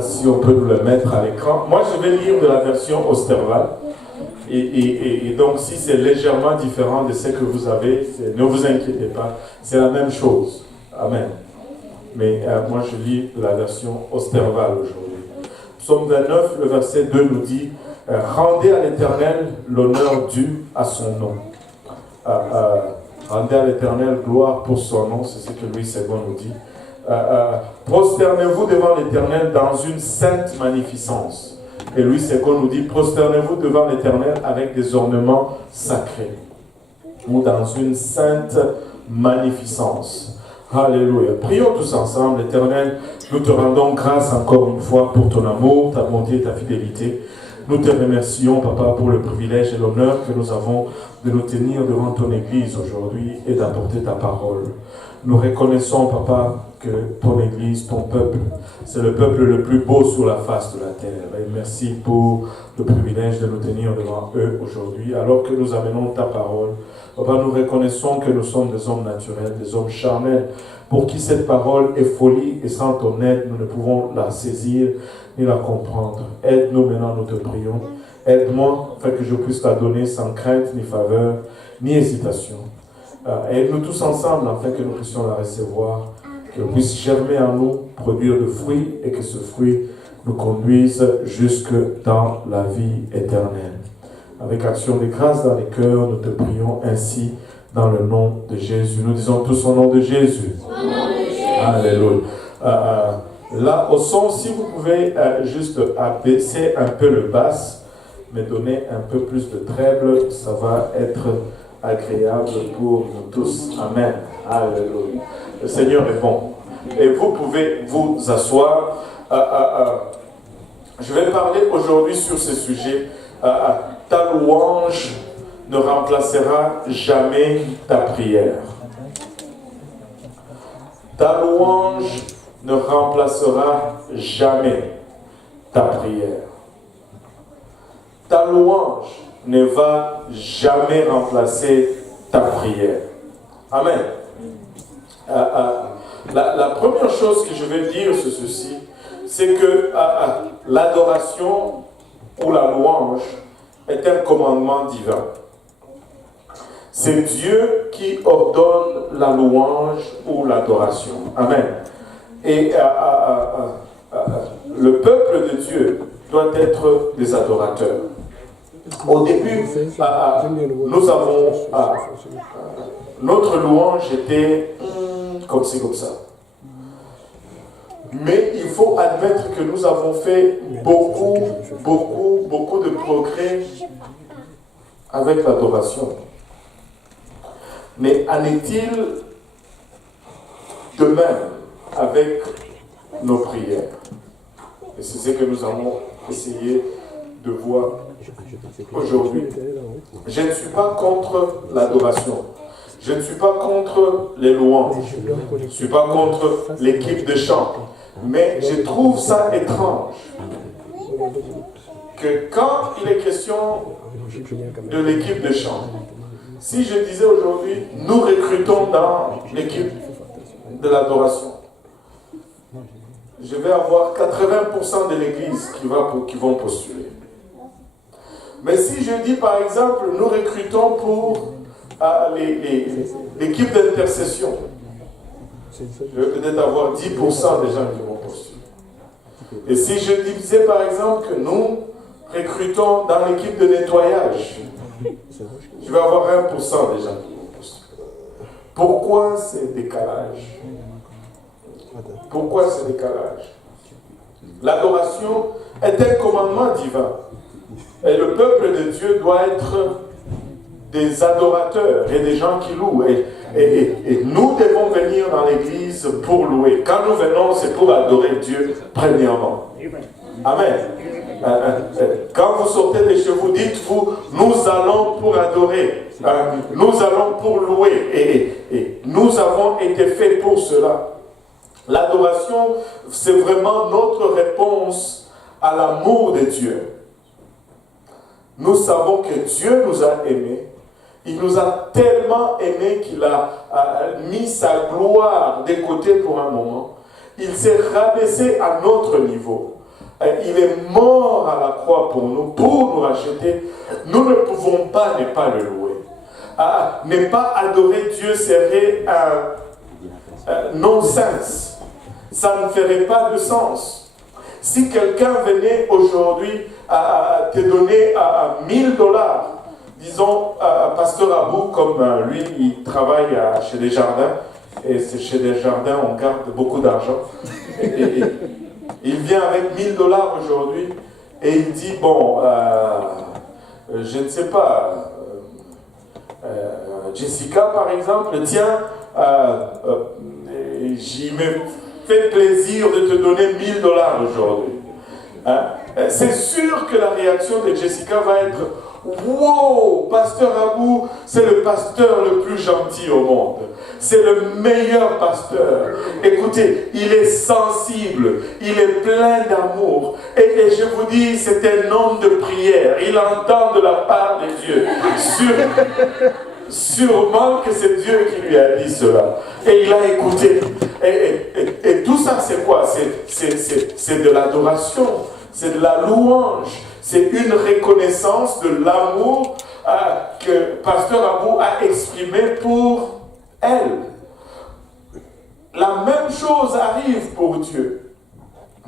si on peut nous le mettre à l'écran. Moi, je vais lire de la version Osterval. Et donc, si c'est légèrement différent de ce que vous avez, ne vous inquiétez pas, c'est la même chose. Amen. Mais moi, je lis la version Osterval aujourd'hui. Psaume 29, le verset 2 nous dit « Rendez à l'Éternel l'honneur dû à son nom. » Rendez à l'Éternel gloire pour son nom, c'est ce que Louis II nous dit. Prosternez-vous devant l'Éternel dans une sainte magnificence. Et Louis II nous dit, prosternez-vous devant l'Éternel avec des ornements sacrés. Ou dans une sainte magnificence. Alléluia. Prions tous ensemble, l'Éternel, nous te rendons grâce encore une fois pour ton amour, ta bonté et ta fidélité. Nous te remercions, Papa, pour le privilège et l'honneur que nous avons de nous tenir devant ton Église aujourd'hui et d'apporter ta parole. Nous reconnaissons, Papa, que ton Église, ton peuple, c'est le peuple le plus beau sur la face de la terre. Et merci pour le privilège de nous tenir devant eux aujourd'hui, alors que nous amenons ta parole. Papa, nous reconnaissons que nous sommes des hommes naturels, des hommes charnels, pour qui cette parole est folie, et sans ton aide, nous ne pouvons la saisir ni la comprendre. Aide-nous maintenant, nous te prions. Aide-moi, afin que je puisse la donner sans crainte, ni faveur, ni hésitation. Aide-nous tous ensemble, afin que nous puissions la recevoir, qu'elle puisse germer en nous, produire de fruits, et que ce fruit nous conduise jusque dans la vie éternelle. Avec action de grâce dans les cœurs, nous te prions ainsi dans le nom de Jésus. Nous disons tous au nom de Jésus. Au nom de Jésus. Alléluia. Là, au son, si vous pouvez juste abaisser un peu le basse, mais donner un peu plus de treble, ça va être agréable pour nous tous. Amen. Alléluia. Le Seigneur est bon. Et vous pouvez vous asseoir. Je vais parler aujourd'hui sur ce sujet. Ta louange ne remplacera jamais ta prière. Ta louange ne remplacera jamais ta prière. Ta louange ne va jamais remplacer ta prière. Amen. La première chose que je vais dire, c'est ceci, c'est que l'adoration ou la louange est un commandement divin. C'est Dieu qui ordonne la louange ou l'adoration. Amen. Et le peuple de Dieu doit être des adorateurs. Au début, nous avons notre louange était comme ci, comme ça. Mais il faut admettre que nous avons fait beaucoup de progrès avec l'adoration. Mais en est-il de même avec nos prières? Et c'est ce que nous allons essayer de voir aujourd'hui. Je ne suis pas contre l'adoration. Je ne suis pas contre les louanges. Je ne suis pas contre l'équipe de chant. Mais je trouve ça étrange que quand il est question de l'équipe de chant, si je disais aujourd'hui, nous recrutons dans l'équipe de l'adoration, je vais avoir 80% de l'église qui vont postuler. Mais si je dis par exemple, nous recrutons pour l'équipe d'intercession, je vais peut-être avoir 10% des gens qui vont postuler. Et si je disais par exemple que nous recrutons dans l'équipe de nettoyage, je vais avoir 1% des gens qui vont postuler. Pourquoi ce décalage? Pourquoi ce décalage? L'adoration est un commandement divin. Et le peuple de Dieu doit être des adorateurs et des gens qui louent. Et nous devons venir dans l'église pour louer. Quand nous venons, c'est pour adorer Dieu premièrement. Amen. Quand vous sortez de chez vous, dites-vous, nous allons pour adorer. Nous allons pour louer. Et nous avons été faits pour cela. L'adoration, c'est vraiment notre réponse à l'amour de Dieu. Nous savons que Dieu nous a aimés. Il nous a tellement aimés qu'il a mis sa gloire de côté pour un moment. il s'est rabaissé à notre niveau. Il est mort à la croix pour nous racheter. Nous ne pouvons pas ne pas le louer. Ne pas adorer Dieu serait un non-sens. Ça ne ferait pas de sens. Si quelqu'un venait aujourd'hui te donner $1000, disons, Pasteur Abou, comme lui, il travaille chez Desjardins, et c'est chez Desjardins, on garde beaucoup d'argent. Et il vient avec $1000 aujourd'hui, et il dit, bon, je ne sais pas, Jessica, par exemple, tiens, j'y me fais plaisir de te donner $1000 aujourd'hui. Hein? C'est sûr que la réaction de Jessica va être « Wow, Pasteur Abou, c'est le pasteur le plus gentil au monde. C'est le meilleur pasteur. Écoutez, il est sensible, il est plein d'amour. Et je vous dis, c'est un homme de prière. Il entend de la part de Dieu. Sûrement que c'est Dieu qui lui a dit cela. Et il a écouté. Et tout ça, c'est quoi? C'est de l'adoration. C'est de la louange. C'est une reconnaissance de l'amour que Pasteur Abou a exprimé pour elle. La même chose arrive pour Dieu.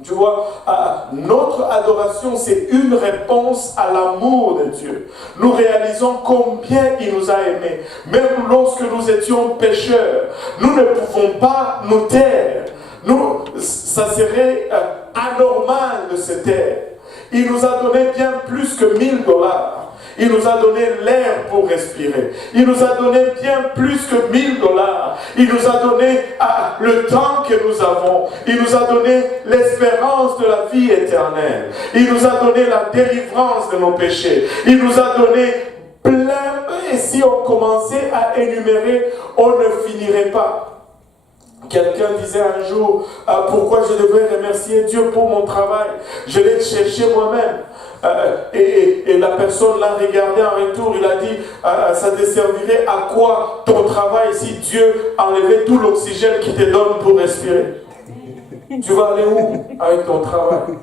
Tu vois, notre adoration, c'est une réponse à l'amour de Dieu. Nous réalisons combien il nous a aimés. Même lorsque nous étions pécheurs, nous ne pouvons pas nous taire. Ça serait anormal de se taire. Il nous a donné bien plus que $1000. Il nous a donné l'air pour respirer. Il nous a donné bien plus que $1000. Il nous a donné le temps que nous avons. Il nous a donné l'espérance de la vie éternelle. Il nous a donné la délivrance de nos péchés. Il nous a donné plein. Et si on commençait à énumérer, on ne finirait pas. Quelqu'un disait un jour, pourquoi je devrais remercier Dieu pour mon travail? Je l'ai cherché moi-même. Et la personne l'a regardé en retour, il a dit, ça te servirait à quoi ton travail si Dieu enlevait tout l'oxygène qu'il te donne pour respirer? Tu vas aller où avec ton travail?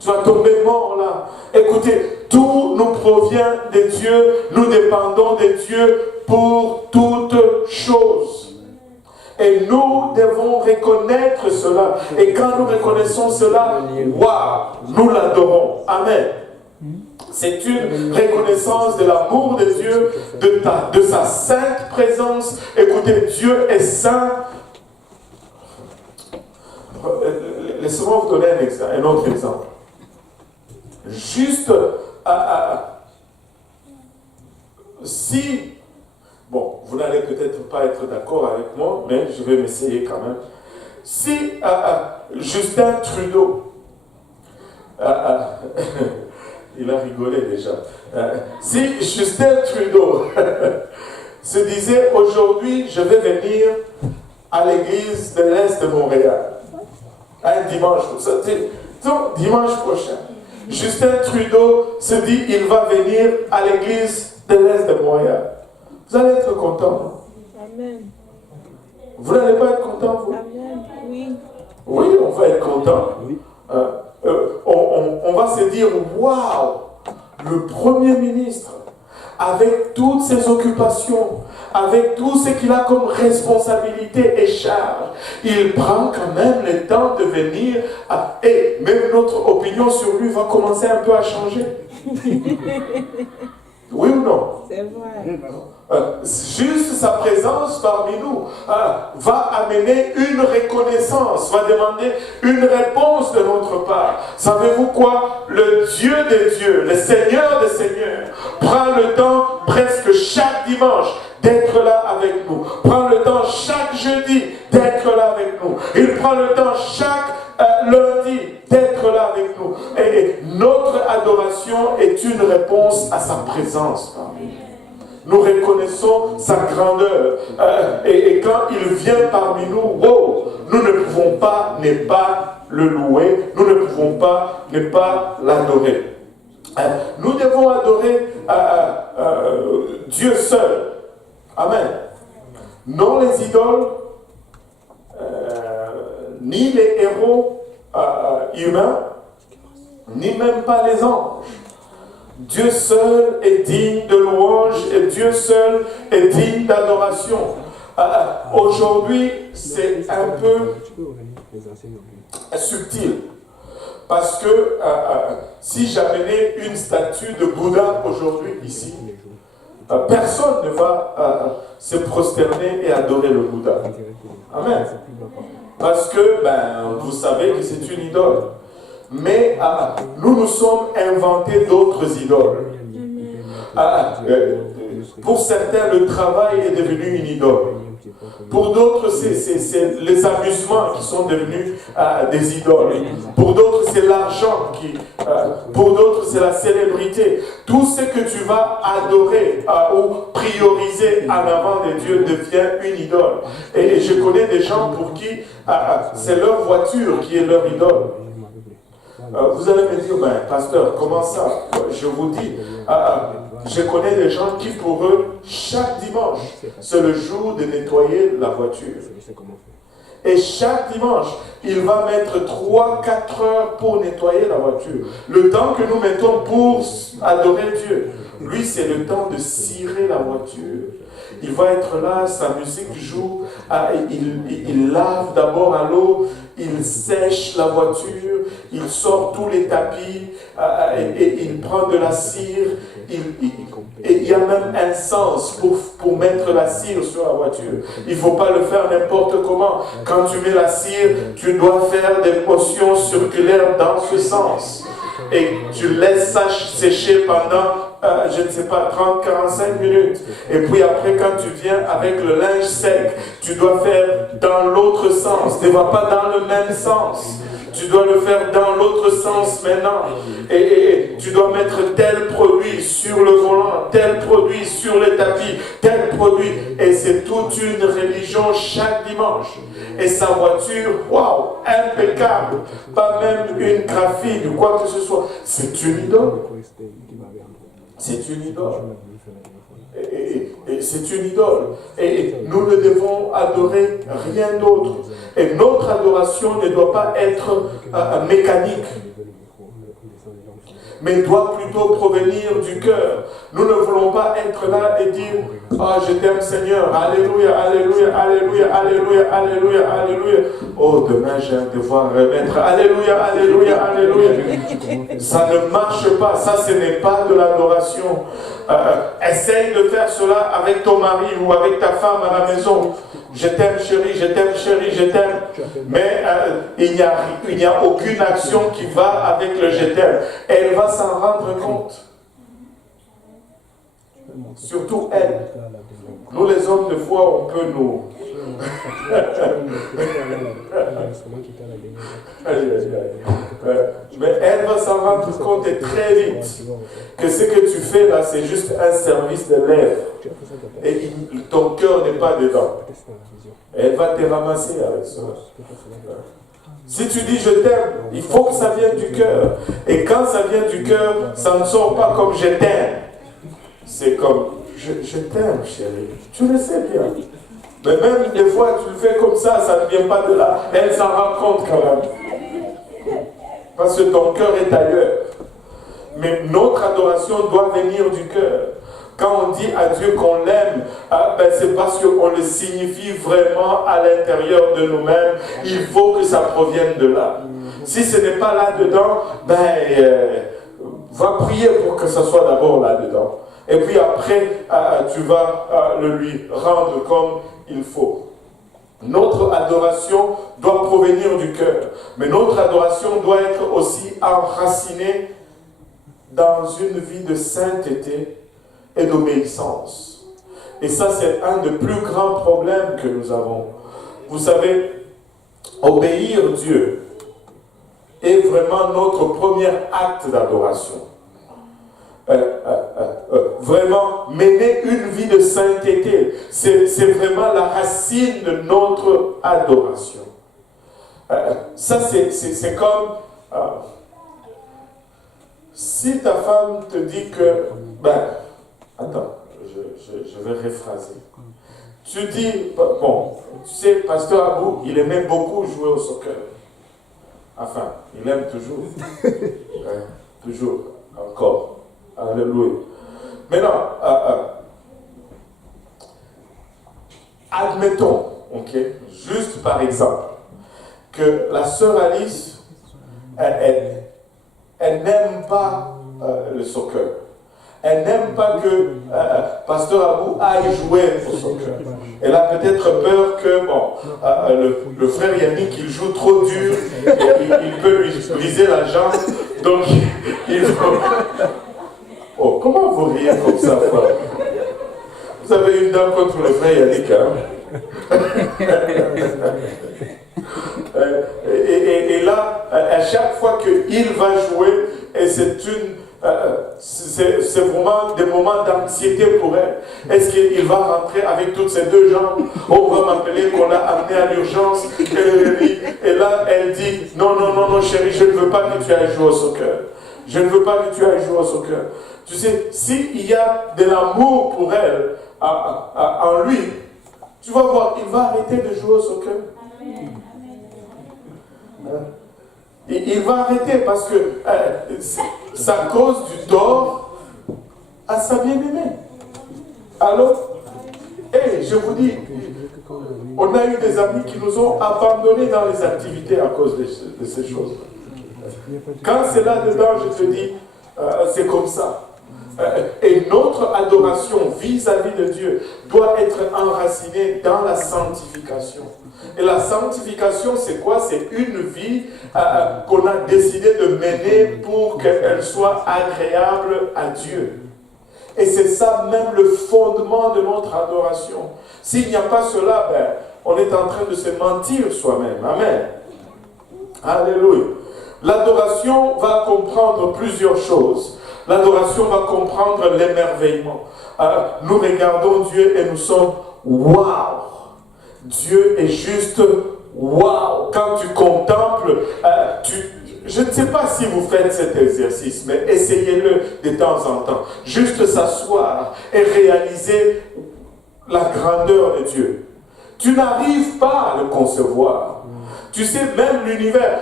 Tu vas tomber mort là. Écoutez, tout nous provient de Dieu, nous dépendons de Dieu pour toutes choses. Et nous devons reconnaître cela. Et quand nous reconnaissons cela, waouh, nous l'adorons. Amen. C'est une reconnaissance de l'amour de Dieu, de sa sainte présence. Écoutez, Dieu est saint. Laissez-moi vous donner un autre exemple. Juste si... Bon, vous n'allez peut-être pas être d'accord avec moi, mais je vais m'essayer quand même. Si Justin Trudeau, il a rigolé déjà, si Justin Trudeau se disait aujourd'hui, je vais venir à l'église de l'Est de Montréal, un dimanche, dimanche prochain, Justin Trudeau se dit, il va venir à l'église de l'Est de Montréal. Vous allez être content. Amen. Vous n'allez pas être content, vous? Amen. Oui. Oui, on va être content. Oui. On va se dire, waouh, le Premier ministre, avec toutes ses occupations, avec tout ce qu'il a comme responsabilité et charge, il prend quand même le temps de venir. Et même notre opinion sur lui va commencer un peu à changer. Oui ou non? C'est vrai. Juste sa présence parmi nous va amener une reconnaissance, va demander une réponse de notre part. Savez-vous quoi? Le Dieu des dieux, le Seigneur des seigneurs, prend le temps presque chaque dimanche d'être là avec nous. Prend le temps chaque jeudi d'être là avec nous. Il prend le temps chaque lundi d'être là avec nous. Et notre adoration est une réponse à sa présence parmi nous. Nous reconnaissons sa grandeur. Et quand il vient parmi nous, wow, nous ne pouvons pas ne pas le louer. Nous ne pouvons pas ne pas l'adorer. Nous devons adorer Dieu seul. Amen. Non les idoles, ni les héros humains, ni même pas les anges. Dieu seul est digne de louange et Dieu seul est digne d'adoration. Aujourd'hui, c'est un peu subtil. Parce que si j'amenais une statue de Bouddha aujourd'hui ici, personne ne va se prosterner et adorer le Bouddha. Amen. Parce que, vous savez que c'est une idole. Mais nous nous sommes inventés d'autres idoles. Pour certains, le travail est devenu une idole. Pour d'autres, c'est les amusements qui sont devenus des idoles. Pour d'autres, c'est l'argent. Pour d'autres, c'est la célébrité. Tout ce que tu vas adorer ou prioriser en avant de Dieu devient une idole. Et je connais des gens pour qui c'est leur voiture qui est leur idole. Vous allez me dire, pasteur, comment ça? Je vous dis, je connais des gens qui pour eux, chaque dimanche, c'est le jour de nettoyer la voiture. Et chaque dimanche, il va mettre 3-4 heures pour nettoyer la voiture. Le temps que nous mettons pour adorer Dieu, lui, c'est le temps de cirer la voiture. Il va être là, sa musique joue, il lave d'abord à l'eau, il sèche la voiture, il sort tous les tapis, et il prend de la cire, et il y a même un sens pour mettre la cire sur la voiture. Il ne faut pas le faire n'importe comment. Quand tu mets la cire, tu dois faire des motions circulaires dans ce sens. Et tu laisses ça sécher pendant, je ne sais pas, 30-45 minutes. Et puis après, quand tu viens avec le linge sec, tu dois faire dans l'autre sens. Ne va pas dans le même sens. Tu dois le faire dans l'autre sens maintenant. Et tu dois mettre tel produit sur le volant, tel produit sur les tapis, tel produit. Et c'est toute une religion chaque dimanche. Et sa voiture, waouh, impeccable. Pas même une graphine ou quoi que ce soit. C'est une idole. C'est une idole. Et c'est une idole. Et nous ne devons adorer rien d'autre. Et notre adoration ne doit pas être mécanique, mais doit plutôt provenir du cœur. Nous ne voulons pas être là et dire « Ah, je t'aime Seigneur, alléluia, alléluia, alléluia, alléluia, alléluia, alléluia. Oh, demain je vais devoir remettre alléluia, alléluia, alléluia. » Ça ne marche pas, ça ce n'est pas de l'adoration. Essaye de faire cela avec ton mari ou avec ta femme à la maison. Je t'aime chérie, je t'aime chérie, je t'aime. Mais il n'y a aucune action qui va avec le je t'aime. Elle va s'en rendre compte. Surtout elle. Nous les hommes, des fois, on peut nous... Mais elle va s'en rendre compte et très vite que ce que tu fais là, c'est juste un service de lèvres. Et ton cœur n'est pas dedans. Elle va te ramasser avec ça. Si tu dis je t'aime, il faut que ça vienne du cœur. Et quand ça vient du cœur, ça ne sort pas comme je t'aime. C'est comme je t'aime, chérie. Tu le sais bien. Mais même des fois, tu le fais comme ça ne vient pas de là. Elle s'en rend compte quand même. Parce que ton cœur est ailleurs. Mais notre adoration doit venir du cœur. Quand on dit à Dieu qu'on l'aime, c'est parce qu'on le signifie vraiment à l'intérieur de nous-mêmes. Il faut que ça provienne de là. Si ce n'est pas là-dedans, va prier pour que ça soit d'abord là-dedans. Et puis après, tu vas le lui rendre comme il faut. Notre adoration doit provenir du cœur. Mais notre adoration doit être aussi enracinée dans une vie de sainteté et d'obéissance. Et ça, c'est un des plus grands problèmes que nous avons. Vous savez, obéir Dieu est vraiment notre premier acte d'adoration. Vraiment, mener une vie de sainteté, c'est vraiment la racine de notre adoration. Ça, c'est comme... si ta femme te dit que... attends, je vais réphraser. Tu dis, bon, tu sais, Pasteur Abou, il aimait beaucoup jouer au soccer. Enfin, il aime toujours. Ouais, toujours, encore. Alléluia. Maintenant, admettons, ok, juste par exemple, que la sœur Alice, elle n'aime pas le soccer. Elle n'aime pas que Pasteur Abou aille jouer au soccer. Elle a peut-être peur que le frère Yannick, il joue trop dur, il peut lui briser la jambe. Donc, il faut... Oh, comment vous riez comme ça, frère? Vous avez une dame contre le frère Yannick, hein? Et là, à chaque fois qu'il va jouer, et c'est vraiment des moments d'anxiété pour elle. Est-ce qu'il va rentrer avec toutes ses deux jambes? On va m'appeler qu'on a amené à l'urgence. Et là, elle dit, non, chérie, je ne veux pas que tu ailles jouer au soccer. Je ne veux pas que tu ailles jouer au soccer. Tu sais, s'il y a de l'amour pour elle en lui, tu vas voir, il va arrêter de jouer au soccer. Il va arrêter parce que ça cause du tort à sa bien-aimée. Alors, je vous dis, on a eu des amis qui nous ont abandonnés dans les activités à cause de ces choses. Quand c'est là-dedans, je te dis, c'est comme ça. Et notre adoration vis-à-vis de Dieu doit être enracinée dans la sanctification. Et la sanctification, c'est quoi? C'est une vie qu'on a décidé de mener pour qu'elle soit agréable à Dieu. Et c'est ça même le fondement de notre adoration. S'il n'y a pas cela, on est en train de se mentir soi-même. Amen. Alléluia. L'adoration va comprendre plusieurs choses. L'adoration va comprendre l'émerveillement. Nous regardons Dieu et nous sommes waouh. Dieu est juste waouh. Quand tu contemples, je ne sais pas si vous faites cet exercice, mais essayez-le de temps en temps. Juste s'asseoir et réaliser la grandeur de Dieu. Tu n'arrives pas à le concevoir. Tu sais, même l'univers,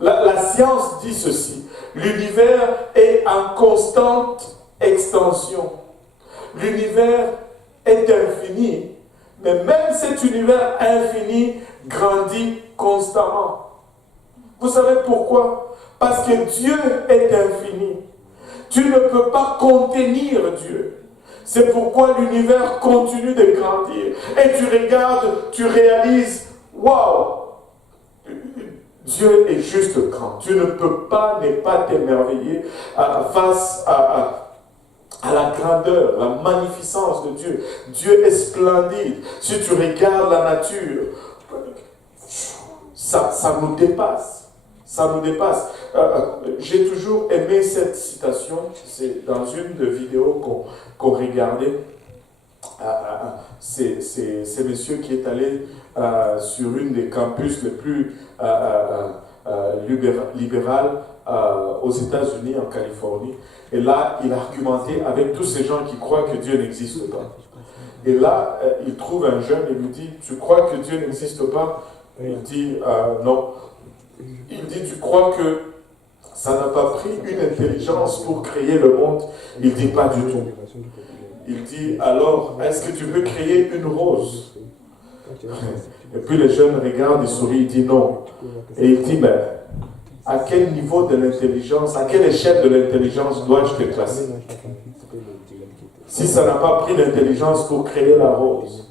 la science dit ceci. L'univers est en constante extension. L'univers est infini. Mais même cet univers infini grandit constamment. Vous savez pourquoi? Parce que Dieu est infini. Tu ne peux pas contenir Dieu. C'est pourquoi l'univers continue de grandir. Et tu regardes, tu réalises, waouh! Dieu est juste grand. Tu ne peux pas ne pas t'émerveiller face à la grandeur, la magnificence de Dieu. Dieu est splendide. Si tu regardes la nature, ça nous dépasse. Ça nous dépasse. J'ai toujours aimé cette citation. C'est dans une des vidéos qu'on regardait. C'est monsieur qui est allé sur une des campus les plus libérales aux États-Unis, en Californie. Et là, il argumentait avec tous ces gens qui croient que Dieu n'existe pas. Et là, il trouve un jeune et lui dit, tu crois que Dieu n'existe pas? Il dit, non. Il dit, tu crois que ça n'a pas pris une intelligence pour créer le monde? Il dit, pas du tout. Il dit, alors, est-ce que tu peux créer une rose? Et puis les jeunes regardent, ils sourient, il dit non. Et il dit, mais à quel niveau de l'intelligence, à quelle échelle de l'intelligence dois-je te classer? Si ça n'a pas pris l'intelligence pour créer la rose,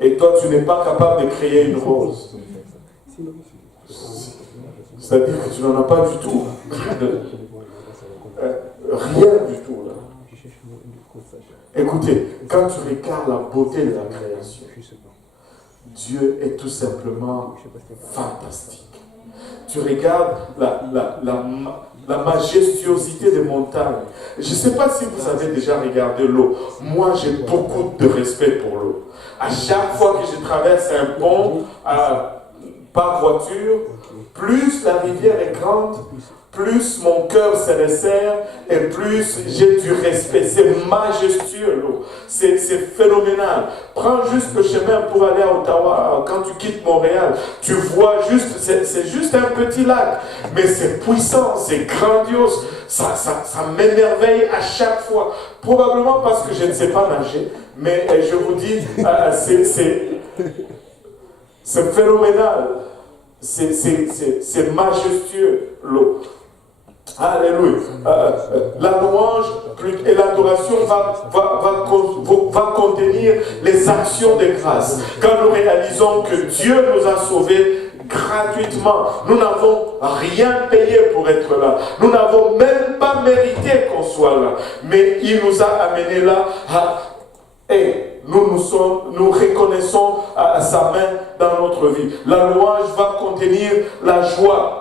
et toi tu n'es pas capable de créer une rose, c'est-à-dire que tu n'en as pas du tout. Rien du tout là. Écoutez, quand tu regardes la beauté de la création, Dieu est tout simplement fantastique. Tu regardes la majestuosité des montagnes. Je ne sais pas si vous avez déjà regardé l'eau. Moi, j'ai beaucoup de respect pour l'eau. À chaque fois que je traverse un pont, par voiture, plus la rivière est grande, plus mon cœur se resserre et plus j'ai du respect. C'est majestueux l'eau. C'est phénoménal. Prends juste le chemin pour aller à Ottawa. Quand tu quittes Montréal, tu vois juste, c'est juste un petit lac. Mais c'est puissant, c'est grandiose. Ça m'émerveille à chaque fois. Probablement parce que je ne sais pas nager. Mais je vous dis, c'est phénoménal. C'est majestueux l'eau. Alléluia. La louange et l'adoration va contenir les actions de grâce. Quand nous réalisons que Dieu nous a sauvés gratuitement, nous n'avons rien payé pour être là. Nous n'avons même pas mérité qu'on soit là. Mais il nous a amenés là et nous reconnaissons sa main dans notre vie. La louange va contenir la joie.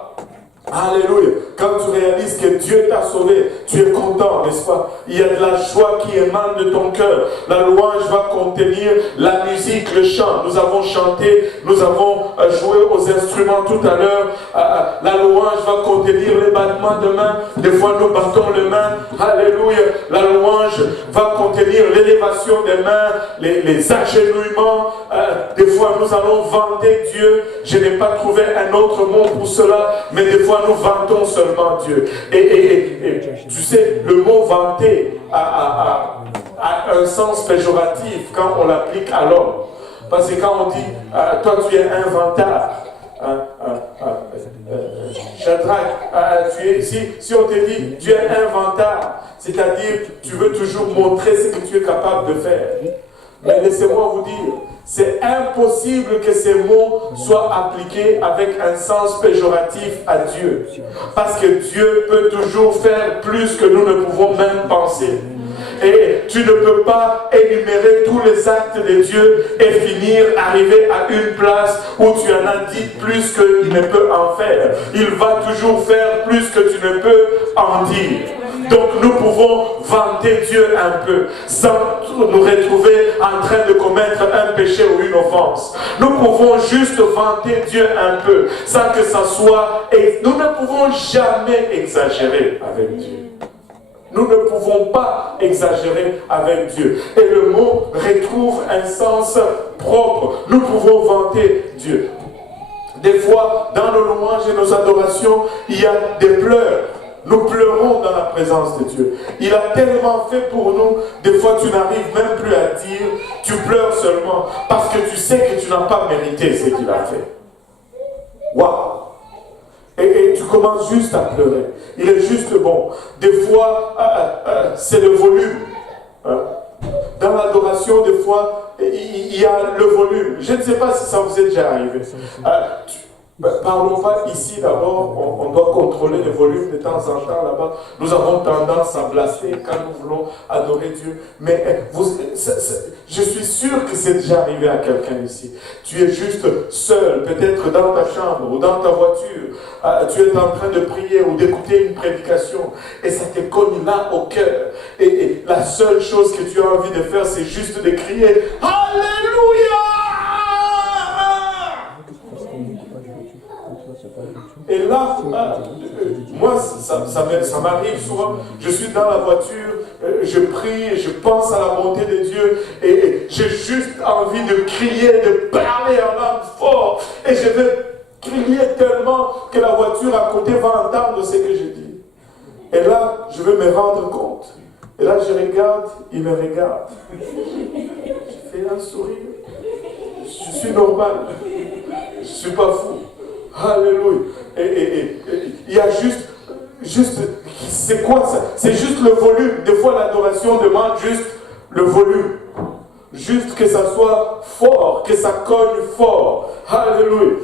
Alléluia. Quand tu réalises que Dieu t'a sauvé, tu es content, n'est-ce pas? Il y a de la joie qui émane de ton cœur. La louange va contenir la musique, le chant. Nous avons chanté, nous avons joué aux instruments tout à l'heure. La louange va contenir les battements de mains. Des fois, nous battons les mains. Alléluia. La louange va contenir l'élévation des mains, les agenouillements. Des fois, nous allons vanter Dieu. Je n'ai pas trouvé un autre mot pour cela, mais des fois, nous vantons seulement Dieu. Et tu sais, le mot vanter a un sens péjoratif quand on l'applique à l'homme. Parce que quand on dit, toi tu es un vantard, Shadrach, si on te dit, tu es un vantard, c'est-à-dire, tu veux toujours montrer ce que tu es capable de faire. Mais laissez-moi vous dire, c'est impossible que ces mots soient appliqués avec un sens péjoratif à Dieu. Parce que Dieu peut toujours faire plus que nous ne pouvons même penser. Et tu ne peux pas énumérer tous les actes de Dieu et finir, arriver à une place où tu en as dit plus qu'il ne peut en faire. Il va toujours faire plus que tu ne peux en dire. Donc nous pouvons vanter Dieu un peu sans nous retrouver en train de commettre un péché ou une offense. Nous pouvons juste vanter Dieu un peu sans que ça soit... Et nous ne pouvons jamais exagérer avec Dieu. Nous ne pouvons pas exagérer avec Dieu. Et le mot retrouve un sens propre. Nous pouvons vanter Dieu. Des fois, dans nos louanges et nos adorations, il y a des pleurs. Nous pleurons dans la présence de Dieu. Il a tellement fait pour nous, des fois tu n'arrives même plus à dire, tu pleures seulement parce que tu sais que tu n'as pas mérité ce qu'il a fait. Waouh! Et tu commences juste à pleurer. Il est juste bon. Des fois, c'est le volume. Dans l'adoration, des fois, il y a le volume. Je ne sais pas si ça vous est déjà arrivé. Parlons pas ici d'abord, on doit contrôler le volume de temps en temps là-bas. Nous avons tendance à blaster quand nous voulons adorer Dieu. Mais je suis sûr que c'est déjà arrivé à quelqu'un ici. Tu es juste seul, peut-être dans ta chambre ou dans ta voiture. Tu es en train de prier ou d'écouter une prédication et ça te cogne là au cœur. Et la seule chose que tu as envie de faire, c'est juste de crier « Alléluia !» Et là, moi, ça m'arrive souvent. Je suis dans la voiture, je prie, je pense à la bonté de Dieu et j'ai juste envie de crier, de parler en langue fort. Et je vais crier tellement que la voiture à côté va entendre ce que je dis. Et là, je vais me rendre compte. Et là, je regarde, il me regarde. Je fais un sourire. Je suis normal. Je ne suis pas fou. Alléluia. Et il y a juste c'est quoi ça? C'est juste le volume. Des fois l'adoration demande juste le volume. Juste que ça soit fort, que ça cogne fort. Alléluia.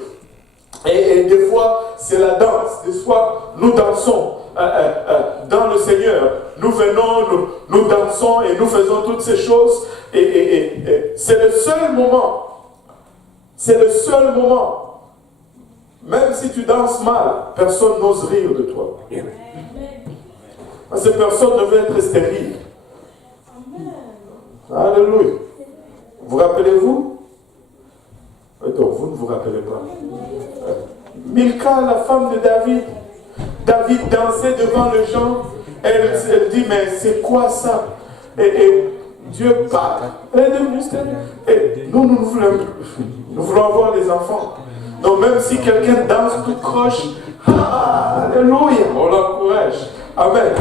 Et des fois c'est la danse. Des fois nous dansons dans le Seigneur. Nous venons, nous dansons et nous faisons toutes ces choses. Et c'est le seul moment. C'est le seul moment. Même si tu danses mal, personne n'ose rire de toi. Parce que personne ne veut être stérile. Alléluia. Vous rappelez-vous? Donc, vous ne vous rappelez pas. Milka, la femme de David. David dansait devant les gens. Elle dit, mais c'est quoi ça? Et Dieu parle. Elle est devenue stérile. Et nous voulons avoir des enfants. Donc même si quelqu'un danse tout croche, alléluia, on l'encourage. Amen.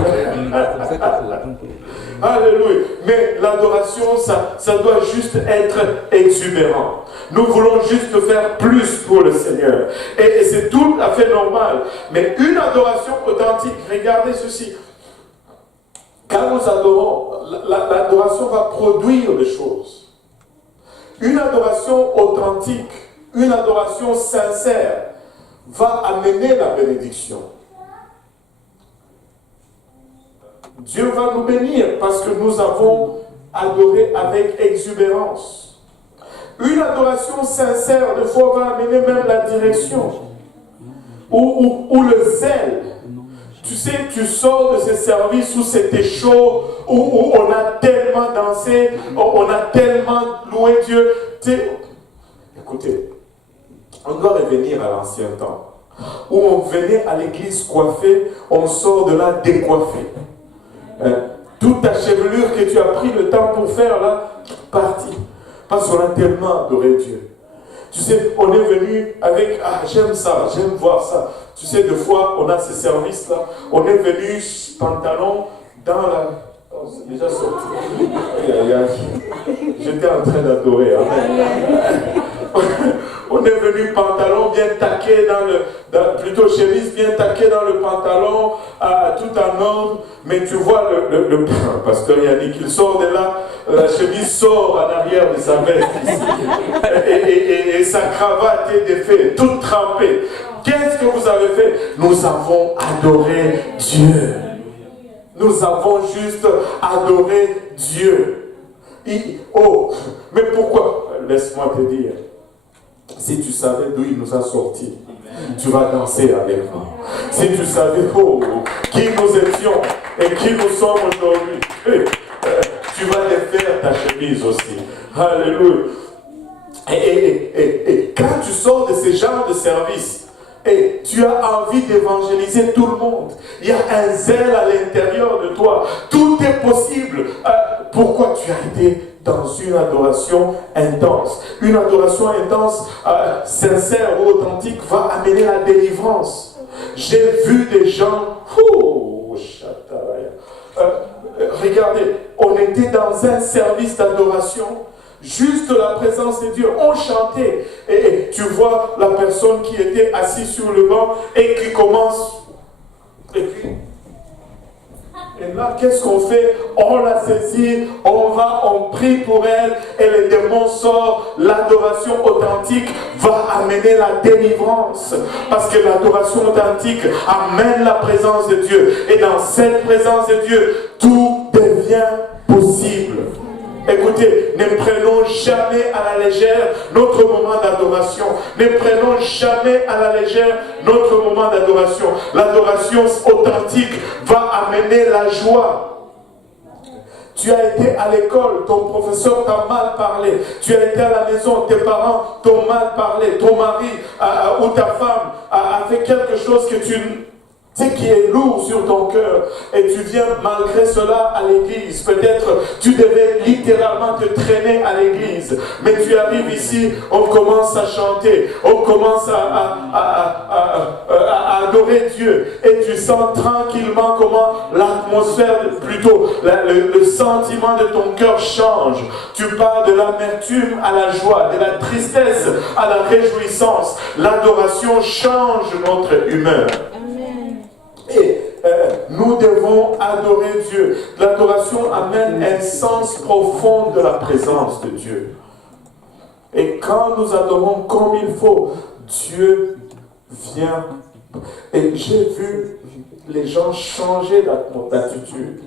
Alléluia. Mais l'adoration, ça doit juste être exubérant. Nous voulons juste faire plus pour le Seigneur. Et c'est tout à fait normal. Mais une adoration authentique, regardez ceci. Quand nous adorons, l'adoration va produire des choses. Une adoration authentique, une adoration sincère va amener la bénédiction. Dieu va nous bénir parce que nous avons adoré avec exubérance. Une adoration sincère, des fois, va amener même la direction ou le zèle. Tu sais, tu sors de ces services où c'était chaud, où on a tellement dansé, on a tellement loué Dieu. Écoutez, on doit revenir à l'ancien temps, où on venait à l'église coiffé, on sort de là décoiffé. Toute ta chevelure que tu as pris le temps pour faire là, partie. Parce qu'on a tellement adoré Dieu. Tu sais, on est venu avec, j'aime ça, j'aime voir ça. Tu sais, des fois, on a ces services-là. On est venu, pantalon, dans la... Oh, c'est déjà sorti. J'étais en train d'adorer. On est venu pantalon bien taqué plutôt chemise bien taqué dans le pantalon, tout en ordre. Mais tu vois le pasteur Yannick, il sort de là, la chemise sort en arrière de sa veste ici. Et sa cravate est défaite, toute trempée. Qu'est-ce que vous avez fait? Nous avons adoré Dieu. Nous avons juste adoré Dieu. Mais pourquoi? Laisse-moi te dire. Si tu savais d'où il nous a sortis, tu vas danser avec nous. Si tu savais qui nous étions et qui nous sommes aujourd'hui, tu vas défaire ta chemise aussi. Alléluia. Et quand tu sors de ce genre de service, et tu as envie d'évangéliser tout le monde, il y a un zèle à l'intérieur de toi. Tout est possible. Pourquoi tu as été dans une adoration intense? Une adoration intense, sincère ou authentique, va amener la délivrance. J'ai vu des gens... regardez, on était dans un service d'adoration. Juste la présence de Dieu, on chantait. Et tu vois la personne qui était assise sur le banc et qui commence. Et là, qu'est-ce qu'on fait? On la saisit, on prie pour elle, et le démon sort. L'adoration authentique va amener la délivrance. Parce que l'adoration authentique amène la présence de Dieu. Et dans cette présence de Dieu, tout devient possible. Écoutez, ne prenons jamais à la légère notre moment d'adoration. Ne prenons jamais à la légère notre moment d'adoration. L'adoration authentique va amener la joie. Tu as été à l'école, ton professeur t'a mal parlé. Tu as été à la maison, tes parents t'ont mal parlé. Ton mari ou ta femme a fait quelque chose que qui est lourd sur ton cœur, et tu viens malgré cela à l'église. Peut-être tu devais littéralement te traîner à l'église, mais tu arrives ici, on commence à chanter, on commence à adorer Dieu, et tu sens tranquillement comment l'atmosphère, plutôt le sentiment de ton cœur change. Tu pars de l'amertume à la joie, de la tristesse à la réjouissance. L'adoration change notre humeur. Et nous devons adorer Dieu. L'adoration amène un sens profond de la présence de Dieu. Et quand nous adorons comme il faut, Dieu vient. Et j'ai vu les gens changer d'attitude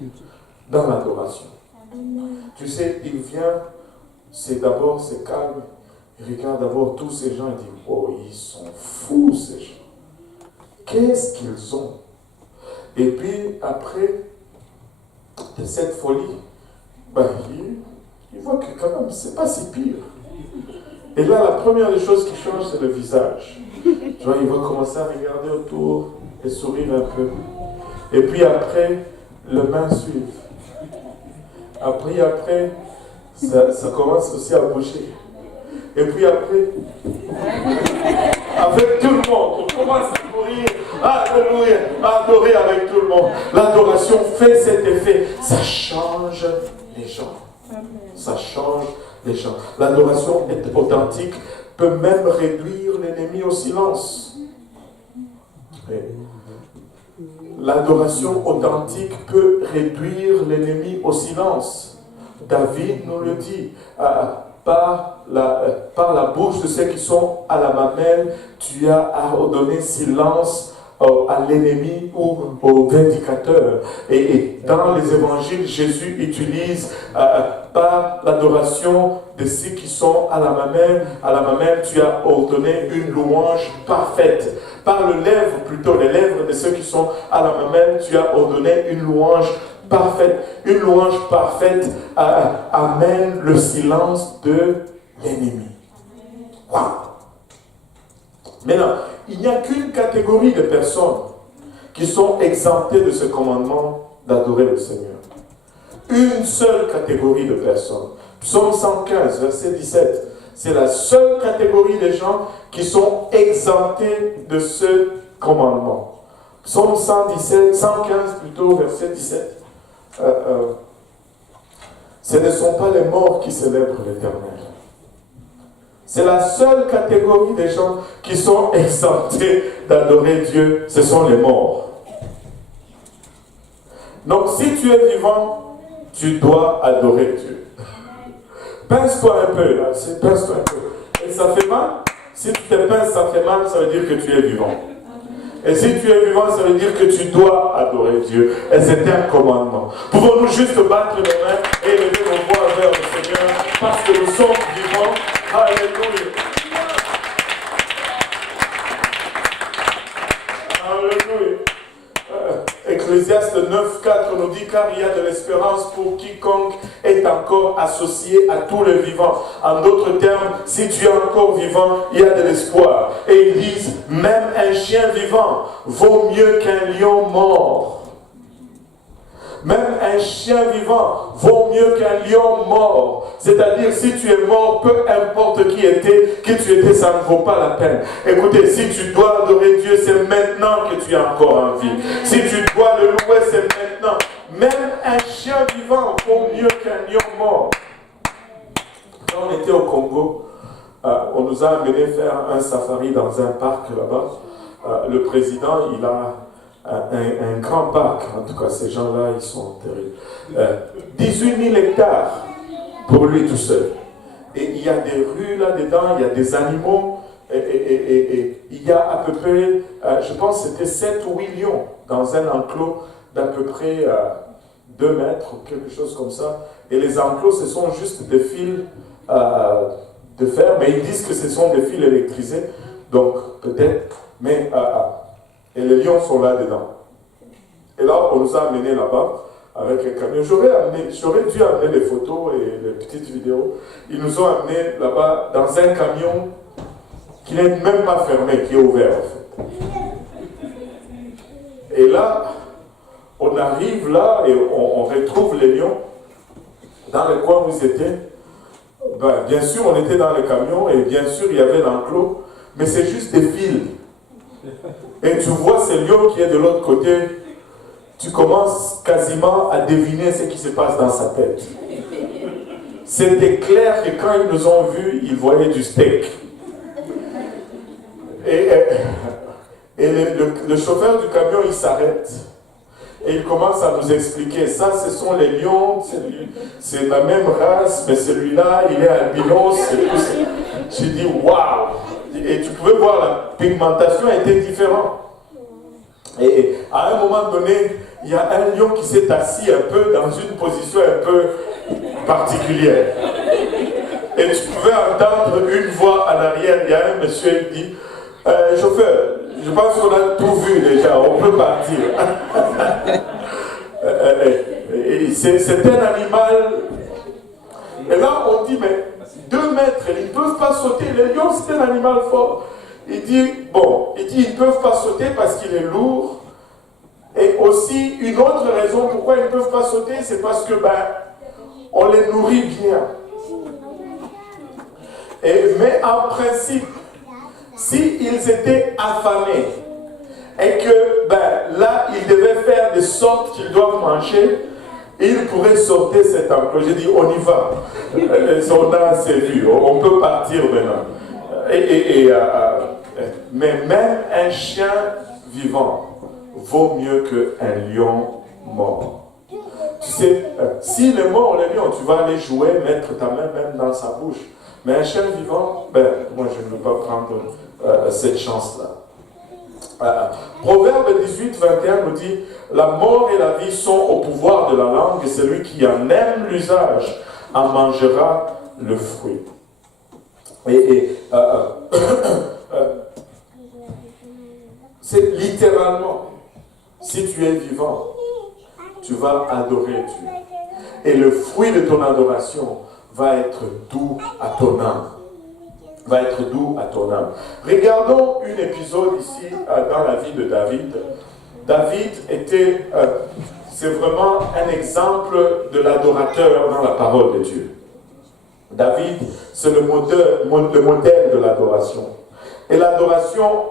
dans l'adoration. Tu sais, il vient, c'est calme. Il regarde d'abord tous ces gens et dit, oh, ils sont fous ces gens. Qu'est-ce qu'ils ont? Et puis après, de cette folie, il voit que quand même, c'est pas si pire. Et là, la première des choses qui change, c'est le visage. Tu vois, il va commencer à regarder autour et sourire un peu. Et puis après, les mains suivent. Après, ça commence aussi à bouger. Et puis après, avec tout le monde, on commence à courir, alléluia, à adorer avec tout le monde. L'adoration fait cet effet. Ça change les gens. Ça change les gens. L'adoration est authentique, peut même réduire l'ennemi au silence. L'adoration authentique peut réduire l'ennemi au silence. David nous le dit. Par la bouche de ceux qui sont à la mamelle, tu as ordonné silence à l'ennemi ou au vindicateur. Et dans les évangiles, Jésus utilise par l'adoration de ceux qui sont à la mamelle, tu as ordonné une louange parfaite. Par les lèvres de ceux qui sont à la mamelle, tu as ordonné une louange parfaite. Une louange parfaite amène le silence de l'ennemi. Wow. Maintenant, il n'y a qu'une catégorie de personnes qui sont exemptées de ce commandement d'adorer le Seigneur. Une seule catégorie de personnes. Psaume 115, verset 17. C'est la seule catégorie de gens qui sont exemptés de ce commandement. Psaume 115 plutôt, verset 17. Ce ne sont pas les morts qui célèbrent l'Éternel. C'est la seule catégorie des gens qui sont exemptés d'adorer Dieu, ce sont les morts. Donc si tu es vivant, tu dois adorer Dieu. Pince-toi un peu là, pince-toi un peu. Et ça fait mal? Si tu te pinces, ça fait mal, ça veut dire que tu es vivant. Et si tu es vivant, ça veut dire que tu dois adorer Dieu. Et c'est un commandement. Pouvons-nous juste battre les mains et lever nos voix vers le Seigneur parce que nous sommes vivants. Alléluia. Alléluia. Ecclésiaste 9:4 nous dit car il y a de l'espérance pour quiconque est encore associé à tout le vivant. En d'autres termes, si tu es encore vivant, il y a de l'espoir. Et ils disent, même un chien vivant vaut mieux qu'un lion mort. Même un chien vivant vaut mieux qu'un lion mort. C'est-à-dire, si tu es mort, peu importe qui tu étais, ça ne vaut pas la peine. Écoutez, si tu dois adorer Dieu, c'est maintenant que tu es encore en vie. Si tu dois le louer, c'est maintenant. Même un chien vivant vaut mieux qu'un lion mort. Quand on était au Congo, on nous a amené faire un safari dans un parc là-bas. Le président, il a un grand parc, en tout cas ces gens-là ils sont terribles, 18 000 hectares pour lui tout seul, et il y a des rues là-dedans, il y a des animaux, et il y a à peu près, je pense que c'était 7 ou 8 lions dans un enclos d'à peu près 2 mètres ou quelque chose comme ça, et les enclos ce sont juste des fils de fer, mais ils disent que ce sont des fils électrisés, donc peut-être, mais et les lions sont là-dedans. Et là, on nous a amenés là-bas avec un camion. J'aurais dû amener les photos et les petites vidéos. Ils nous ont amenés là-bas dans un camion qui n'est même pas fermé, qui est ouvert en fait. Et là, on arrive là et on retrouve les lions dans le coin où ils étaient. Ben, bien sûr, on était dans le camion et bien sûr, il y avait l'enclos, mais c'est juste des fils. Et tu vois ce lion qui est de l'autre côté, tu commences quasiment à deviner ce qui se passe dans sa tête. C'était clair que quand ils nous ont vus, ils voyaient du steak. Et le chauffeur du camion, il s'arrête. Et il commence à nous expliquer, ça ce sont les lions, c'est la même race, mais celui-là, il est albinos. J'ai dit, waouh! Et tu pouvais voir la pigmentation était différente. Et à un moment donné, il y a un lion qui s'est assis un peu dans une position un peu particulière. Et tu pouvais entendre une voix en arrière. Il y a un monsieur qui dit, chauffeur, je pense qu'on a tout vu déjà, on peut partir. C'est un animal. Et là, on dit, mais 2 mètres, ils ne peuvent pas sauter. Le lion, c'est un animal fort. Il dit, ils ne peuvent pas sauter parce qu'il est lourd. Et aussi, une autre raison pourquoi ils ne peuvent pas sauter, c'est parce que, on les nourrit bien. Mais en principe, s'ils étaient affamés, et que, là, ils devaient faire de sorte qu'ils doivent manger, ils pourraient sortir cet enclos. J'ai dit, on y va. On a assez vu, on peut partir maintenant. Mais même un chien vivant vaut mieux qu'un lion mort. Tu sais, s'il est mort, le lion, tu vas aller jouer, mettre ta main même dans sa bouche. Mais un chien vivant, moi je ne veux pas prendre cette chance-là. Proverbe 18, 21 nous dit, la mort et la vie sont au pouvoir de la langue, et celui qui en aime l'usage en mangera le fruit. C'est littéralement, si tu es vivant, tu vas adorer Dieu. Et le fruit de ton adoration va être doux à ton âme. Va être doux à ton âme. Regardons un épisode ici dans la vie de David. David était, c'est vraiment un exemple de l'adorateur dans la parole de Dieu. David, c'est le modèle de l'adoration. Et l'adoration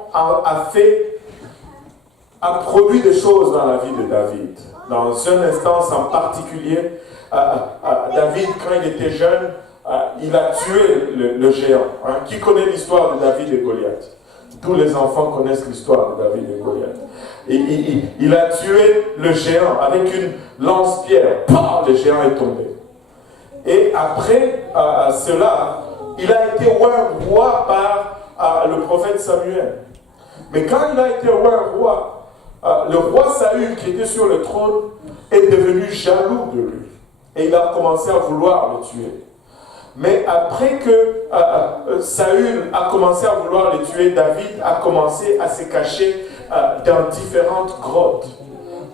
a produit des choses dans la vie de David. Dans une instance en particulier, David, quand il était jeune, il a tué le géant. Qui connaît l'histoire de David et Goliath? Tous les enfants connaissent l'histoire de David et Goliath. Il a tué le géant avec une lance-pierre. Le géant est tombé. Et après cela, il a été roi par le prophète Samuel. Mais quand il a été roi, le roi Saül, qui était sur le trône, est devenu jaloux de lui. Et il a commencé à vouloir le tuer. Mais après que Saül a commencé à vouloir le tuer, David a commencé à se cacher dans différentes grottes.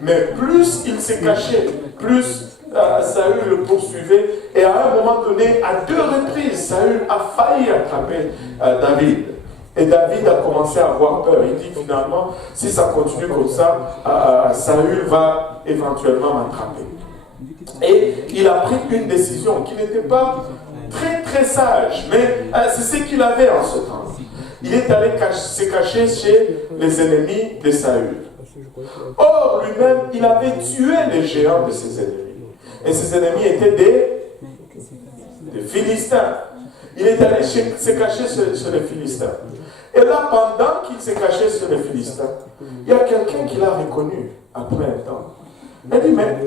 Mais plus il s'est caché, plus Saül le poursuivait. Et à un moment donné, à 2 reprises, Saül a failli attraper David. Et David a commencé à avoir peur. Il dit finalement, si ça continue comme ça, Saül va éventuellement m'attraper. Et il a pris une décision qui n'était pas très très sage, mais c'est ce qu'il avait en ce temps. Il est allé se cacher chez les ennemis de Saül. Or, lui-même, il avait tué les géants de ses ennemis. Et ses ennemis étaient des Philistins. Il est allé se cacher chez les Philistins. Et là, pendant qu'il s'est caché sur les Philistins, il y a quelqu'un qui l'a reconnu après un temps. Il dit, mais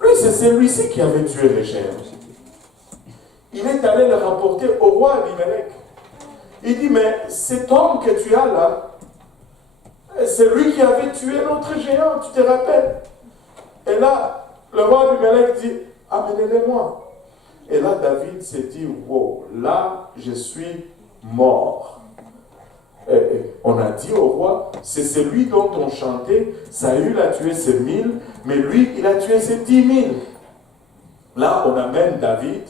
lui, c'est celui-ci qui avait tué les géants. Il est allé le rapporter au roi Abimelech. Il dit, mais cet homme que tu as là, c'est lui qui avait tué notre géant, tu te rappelles? Et là, le roi Abimelech dit, amenez-les-moi. Et là, David s'est dit, wow, là, je suis mort. On a dit au roi, c'est celui dont on chantait, Saül a tué ses 1000, mais lui, il a tué ses 10 000. Là, on amène David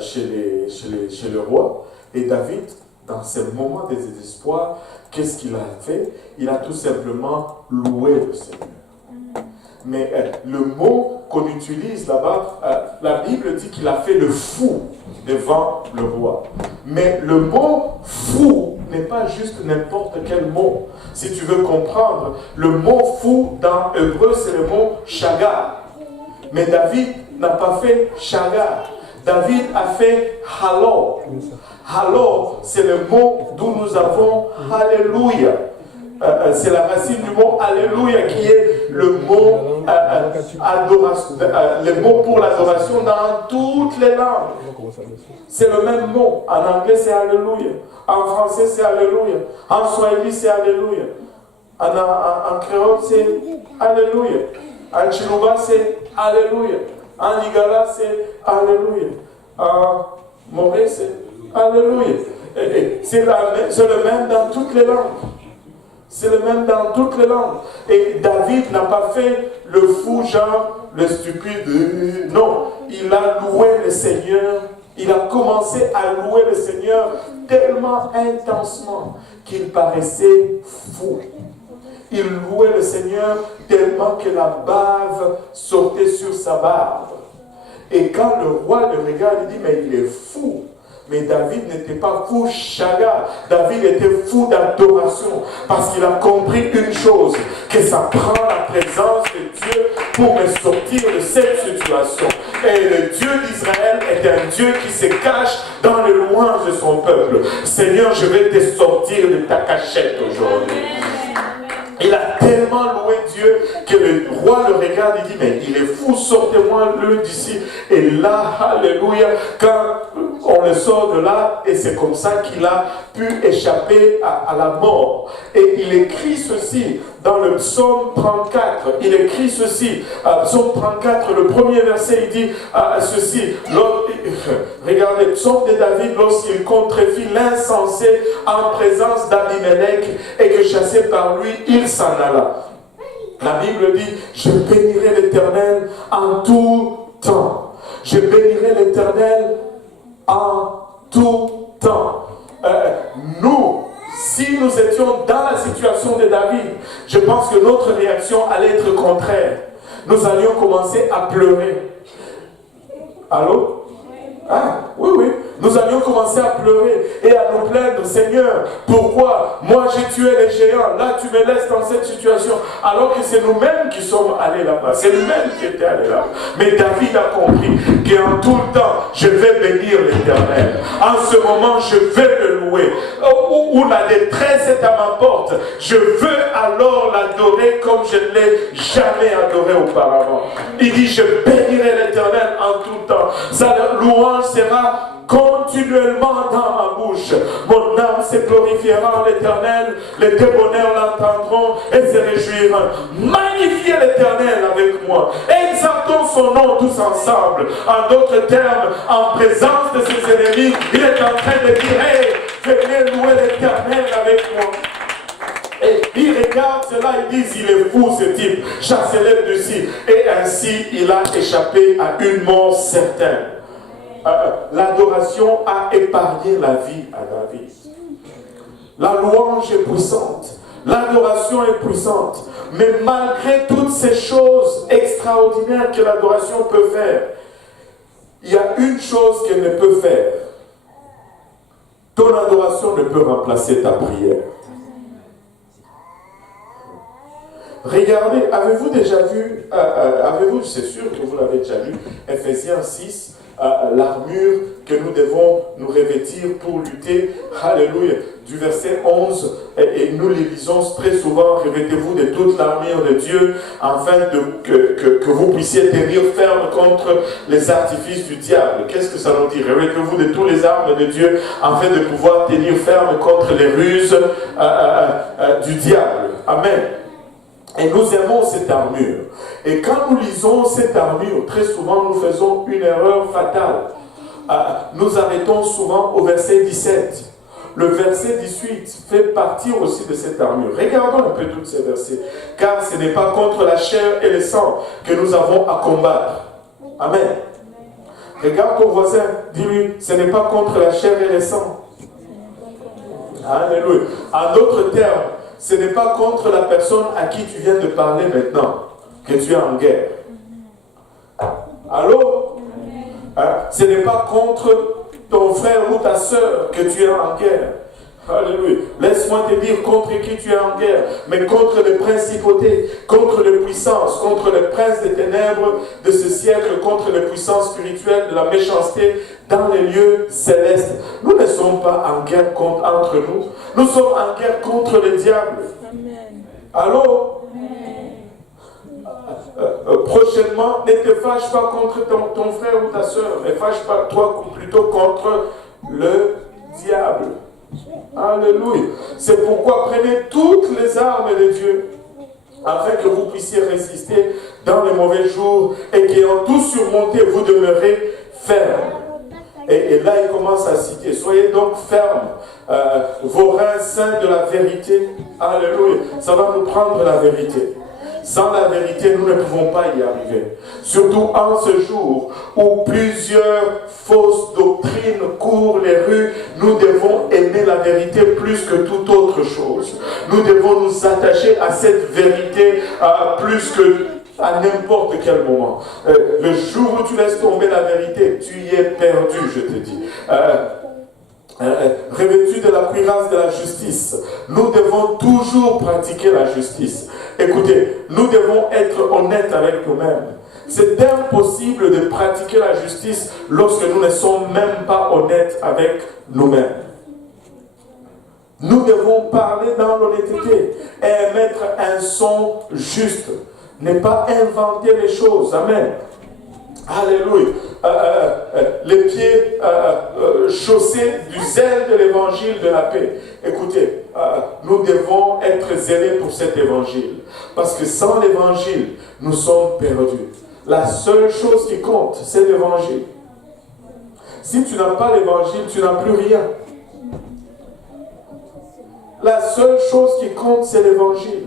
chez le roi, et David, dans ce moment de désespoir, qu'est-ce qu'il a fait? Il a tout simplement loué le Seigneur. Mais le mot qu'on utilise là-bas, la Bible dit qu'il a fait le fou devant le roi. Mais le mot fou n'est pas juste n'importe quel mot. Si tu veux comprendre, le mot fou dans hébreu, c'est le mot shagar. Mais David n'a pas fait shagar. David a fait halo. Halo, c'est le mot d'où nous avons alléluia. C'est la racine du mot alléluia qui est le mot adoration, le mot pour l'adoration dans toutes les langues. C'est le même mot. En anglais c'est alléluia, en français c'est alléluia, en swahili c'est alléluia, en créole c'est alléluia, en chiluba c'est alléluia, en lingala c'est alléluia, en moré c'est alléluia. C'est le même dans toutes les langues. C'est le même dans toutes les langues. Et David n'a pas fait le fou, genre le stupide. Non. il a loué le Seigneur. Il a commencé à louer le Seigneur tellement intensement qu'il paraissait fou. Il louait le Seigneur tellement que la bave sortait sur sa barbe. Et quand le roi le regarde, il dit, mais il est fou. Mais David n'était pas fou chaga. David était fou d'adoration. Parce qu'il a compris une chose, que ça prend la présence de Dieu pour me sortir de cette situation. Et le Dieu d'Israël est un Dieu qui se cache dans les louanges de son peuple. Seigneur, je vais te sortir de ta cachette aujourd'hui. Il a tellement loué Dieu que le roi le regarde et dit, mais il est fou, sortez-moi-le d'ici. Et là, alléluia, quand on le sort de là, et c'est comme ça qu'il a pu échapper à la mort. Et il écrit ceci dans le psaume 34. Il écrit ceci, psaume 34, le premier verset, il dit ceci. Regardez, psaume de David, lorsqu'il contrefit l'insensé en présence d'Abimelech et que chassé par lui, il s'en alla. La Bible dit, je bénirai l'Éternel en tout temps. Je bénirai l'Éternel en tout temps. Nous, si nous étions dans la situation de David, je pense que notre réaction allait être contraire. Nous allions commencer à pleurer. Allô? Ah, oui, oui. Nous allions commencer à pleurer et à nous plaindre. Seigneur, pourquoi moi j'ai tué les géants? Là, tu me laisses dans cette situation. Alors que c'est nous-mêmes qui sommes allés là-bas. C'est nous-mêmes qui étaient allés là-bas. Mais David a compris qu'en tout le temps, je vais bénir l'Éternel. En ce moment, je vais le louer. Où la détresse est à ma porte, je veux alors l'adorer comme je ne l'ai jamais adoré auparavant. Il dit, je bénirai l'Éternel en tout temps. Sa louange sera continuellement dans ma bouche. Mon âme se glorifiera en l'Éternel, les débonnaires l'entendront et se réjouiront. Magnifiez l'Éternel avec moi. Exaltons son nom tous ensemble. En d'autres termes, en présence de ses ennemis, il est en train de dire, hey, venez louer l'Éternel avec moi. Et il regarde cela, il dit, il est fou ce type, chassez-le d'ici. Et ainsi, il a échappé à une mort certaine. L'adoration a épargné la vie à David. La louange est puissante. L'adoration est puissante. Mais malgré toutes ces choses extraordinaires que l'adoration peut faire, il y a une chose qu'elle ne peut faire. Ton adoration ne peut remplacer ta prière. Regardez, avez-vous déjà vu, c'est sûr que vous l'avez déjà lu, Ephésiens 6, l'armure que nous devons nous revêtir pour lutter, alléluia, du verset 11, et nous les lisons très souvent, revêtez-vous de toute l'armure de Dieu, afin que vous puissiez tenir ferme contre les artifices du diable. Qu'est-ce que ça nous dit? Revêtez-vous de toutes les armes de Dieu, afin de pouvoir tenir ferme contre les ruses du diable. Amen. Et nous aimons cette armure. Et quand nous lisons cette armure, très souvent nous faisons une erreur fatale. Nous arrêtons souvent au verset 17. Le verset 18 fait partie aussi de cette armure. Regardons un peu tous ces versets. Car ce n'est pas contre la chair et le sang que nous avons à combattre. Amen. Regarde ton voisin, dis-lui, ce n'est pas contre la chair et le sang. Alléluia. En d'autres termes, ce n'est pas contre la personne à qui tu viens de parler maintenant que tu es en guerre. Allô? Ce n'est pas contre ton frère ou ta soeur que tu es en guerre. Alléluia. Laisse-moi te dire contre qui tu es en guerre, mais contre les principautés, contre les puissances, contre les princes des ténèbres de ce siècle, contre les puissances spirituelles de la méchanceté dans les lieux célestes. Nous ne sommes pas en guerre entre nous. Nous sommes en guerre contre le diable. Amen. Allô? Prochainement, ne te fâche pas contre ton frère ou ta soeur, mais fâche pas toi plutôt contre le diable. Alléluia. C'est pourquoi prenez toutes les armes de Dieu afin que vous puissiez résister dans les mauvais jours et qu'ayant tout surmonté, vous demeurez fermes. Et là, il commence à citer, soyez donc fermes, vos reins saints de la vérité. Alléluia. Ça va nous prendre la vérité. Sans la vérité, nous ne pouvons pas y arriver. Surtout en ce jour où plusieurs fausses doctrines courent les rues, nous devons aimer la vérité plus que toute autre chose. Nous devons nous attacher à cette vérité plus que à n'importe quel moment. Le jour où tu laisses tomber la vérité, tu y es perdu, je te dis. Revêtu de la cuirasse de la justice, nous devons toujours pratiquer la justice. Écoutez, nous devons être honnêtes avec nous-mêmes. C'est impossible de pratiquer la justice lorsque nous ne sommes même pas honnêtes avec nous-mêmes. Nous devons parler dans l'honnêteté et émettre un son juste. Ne pas inventer les choses. Amen. Alléluia. Les pieds chaussés du zèle de l'évangile de la paix. Écoutez, nous devons être zélés pour cet évangile. Parce que sans l'évangile, nous sommes perdus. La seule chose qui compte, c'est l'évangile. Si tu n'as pas l'évangile, tu n'as plus rien. La seule chose qui compte, c'est l'évangile.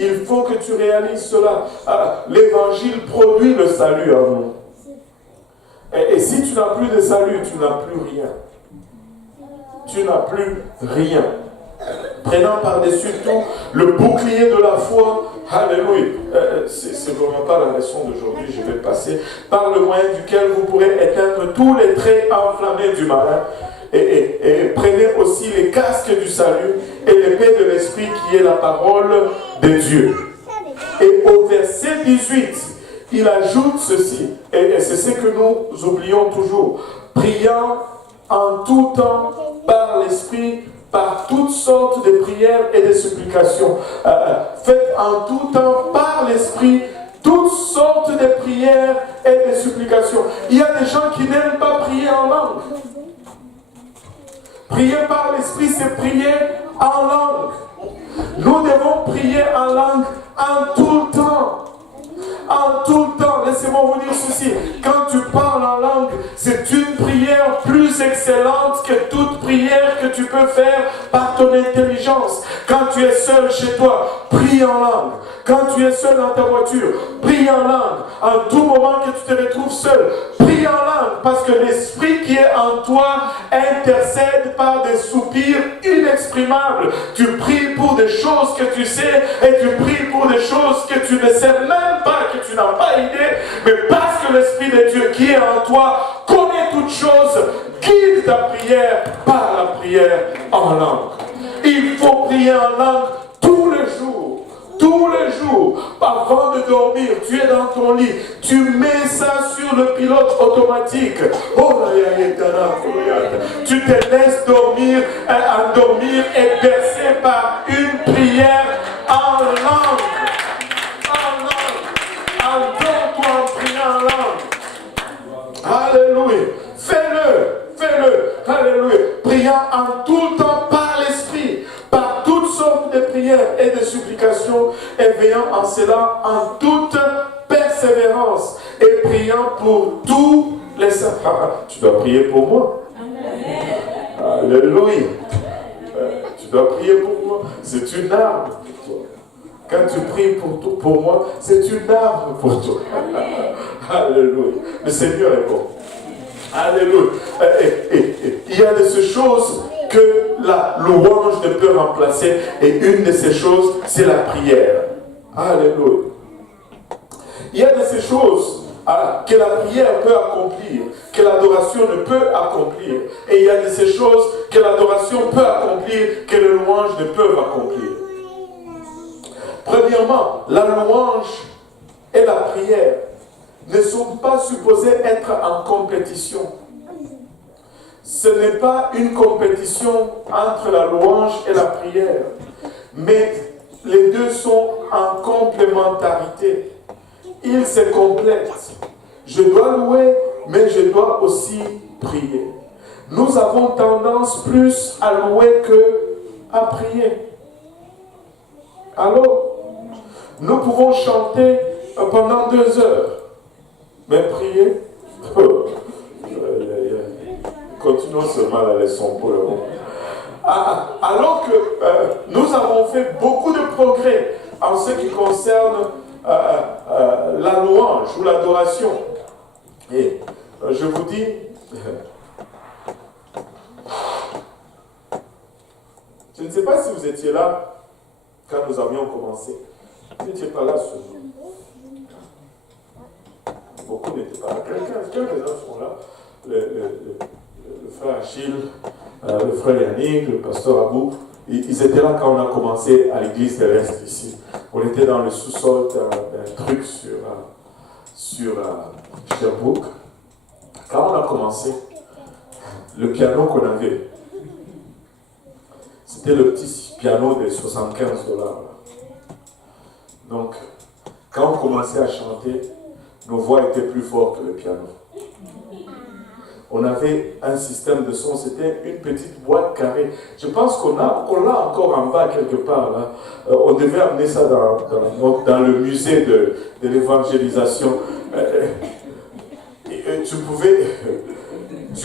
Il faut que tu réalises cela. L'évangile produit le salut en nous. Et si tu n'as plus de salut, tu n'as plus rien. Tu n'as plus rien. Prenant par-dessus tout le bouclier de la foi. Alléluia. C'est vraiment pas la leçon d'aujourd'hui, je vais passer. Par le moyen duquel vous pourrez éteindre tous les traits enflammés du malin. Et prenez aussi les casques du salut et l'épée de l'esprit qui est la parole de Dieu. Et au verset 18, il ajoute ceci, et c'est ce que nous oublions toujours, priant en tout temps par l'esprit, par toutes sortes de prières et de supplications. Faites en tout temps par l'esprit toutes sortes de prières et de supplications. Il y a des gens qui n'aiment pas prier en langue. Prier par l'esprit, c'est prier en langue. Nous devons prier en langue en tout le temps. En tout le temps. Laissez-moi vous dire ceci. Quand tu parles en langue, c'est une prière plus excellente que toute prière que tu peux faire par ton intelligence. Quand tu es seul chez toi, prie en langue. Quand tu es seul dans ta voiture, prie en langue. En tout moment que tu te retrouves seul, prie en langue. Parce que l'esprit qui est en toi intercède par des soupirs inexprimables. Tu pries pour des choses que tu sais et tu pries pour des choses que tu ne sais même pas, que tu n'as pas idée. Mais parce que l'Esprit de Dieu qui est en toi connaît toutes choses, guide ta prière par la prière en langue. Il faut prier en langue tous les jours. Tous les jours, avant de dormir, tu es dans ton lit, tu mets ça sur le pilote automatique. Oh, tu te laisses dormir, endormir et bercer par une prière en langue. En langue. Endors-toi en priant en langue. Alléluia. Fais-le. Alléluia. Priant en tout temps par l'esprit, par toutes sortes de prières et de supplications, et veillant en cela en toute persévérance, et priant pour tous les saints. Tu dois prier pour moi. Alléluia. Tu dois prier pour moi. C'est une arme pour toi. Quand tu pries pour moi, c'est une arme pour toi. Alléluia. Le Seigneur est bon. Alléluia. Il y a de ces choses que la louange ne peut remplacer, et une de ces choses, c'est la prière. Alléluia. Il y a de ces choses que la prière peut accomplir, que l'adoration ne peut accomplir. Et il y a de ces choses que l'adoration peut accomplir, que les louanges ne peuvent accomplir. Premièrement, la louange et la prière ne sont pas supposés être en compétition. Ce n'est pas une compétition entre la louange et la prière, mais les deux sont en complémentarité. Ils se complètent. Je dois louer, mais je dois aussi prier. Nous avons tendance plus à louer qu'à prier. Alors, nous pouvons chanter pendant 2 heures. Mais prier, continuons seulement la leçon pour le moment. Alors que nous avons fait beaucoup de progrès en ce qui concerne la louange ou l'adoration. Et je vous dis, je ne sais pas si vous étiez là quand nous avions commencé. Vous n'étiez pas là ce jour. Beaucoup n'étaient pas là. Quelques-uns sont là. Le frère Achille, le frère Yannick, le pasteur Abou, ils étaient là quand on a commencé à l'église de l'Est ici. On était dans le sous-sol d'un truc sur Sherbrooke. Quand on a commencé, le piano qu'on avait, c'était le petit piano de 75 $. Donc, quand on commençait à chanter, nos voix étaient plus fortes que le piano. On avait un système de son, c'était une petite boîte carrée. Je pense qu'on l'a encore en bas quelque part. Là. On devait amener ça dans le musée de l'évangélisation. Tu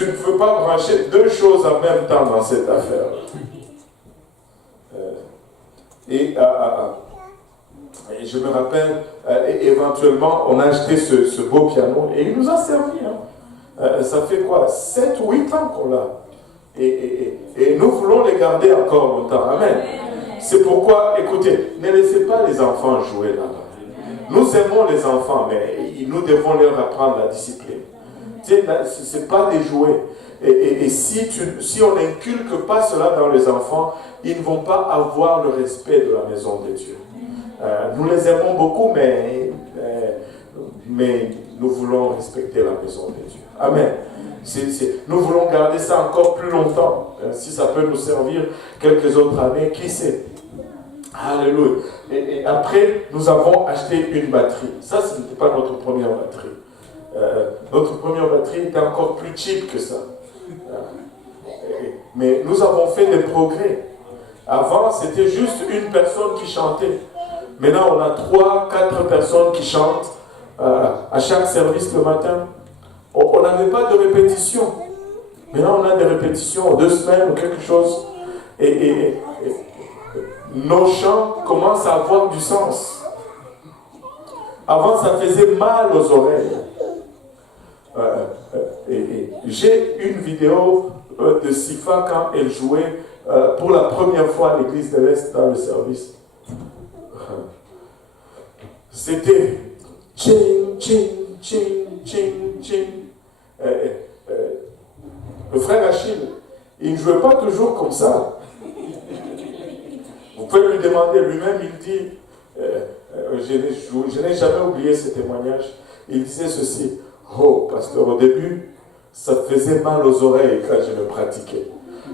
ne peux pas brancher deux choses en même temps dans cette affaire. Et je me rappelle, éventuellement, on a acheté ce beau piano et il nous a servi. Ça fait quoi 7 ou 8 ans qu'on l'a. Et nous voulons les garder encore longtemps. Amen. C'est pourquoi, écoutez, ne laissez pas les enfants jouer là-bas. Nous aimons les enfants, mais nous devons leur apprendre la discipline. Ce n'est pas des jouets. Et si on n'inculque pas cela dans les enfants, ils ne vont pas avoir le respect de la maison de Dieu. Nous les aimons beaucoup, mais nous voulons respecter la maison de Dieu. Amen. Nous voulons garder ça encore plus longtemps. Si ça peut nous servir quelques autres années, qui sait? Alléluia. Et après, nous avons acheté une batterie. Ça, ce n'était pas notre première batterie. Notre première batterie était encore plus cheap que ça. Mais nous avons fait des progrès. Avant, c'était juste une personne qui chantait. Maintenant, on a 3, 4 personnes qui chantent à chaque service le matin. On n'avait pas de répétition. Maintenant, on a des répétitions 2 semaines ou quelque chose. Et nos chants commencent à avoir du sens. Avant, ça faisait mal aux oreilles. J'ai une vidéo de Sifa quand elle jouait pour la première fois à l'église de l'Est dans le service. C'était ching, ching, ching, ching, ching. Le frère Achille, il ne jouait pas toujours comme ça. Vous pouvez lui demander, lui-même, il dit, je n'ai jamais oublié ce témoignage, il disait ceci: oh, pasteur, au début, ça faisait mal aux oreilles quand je me pratiquais.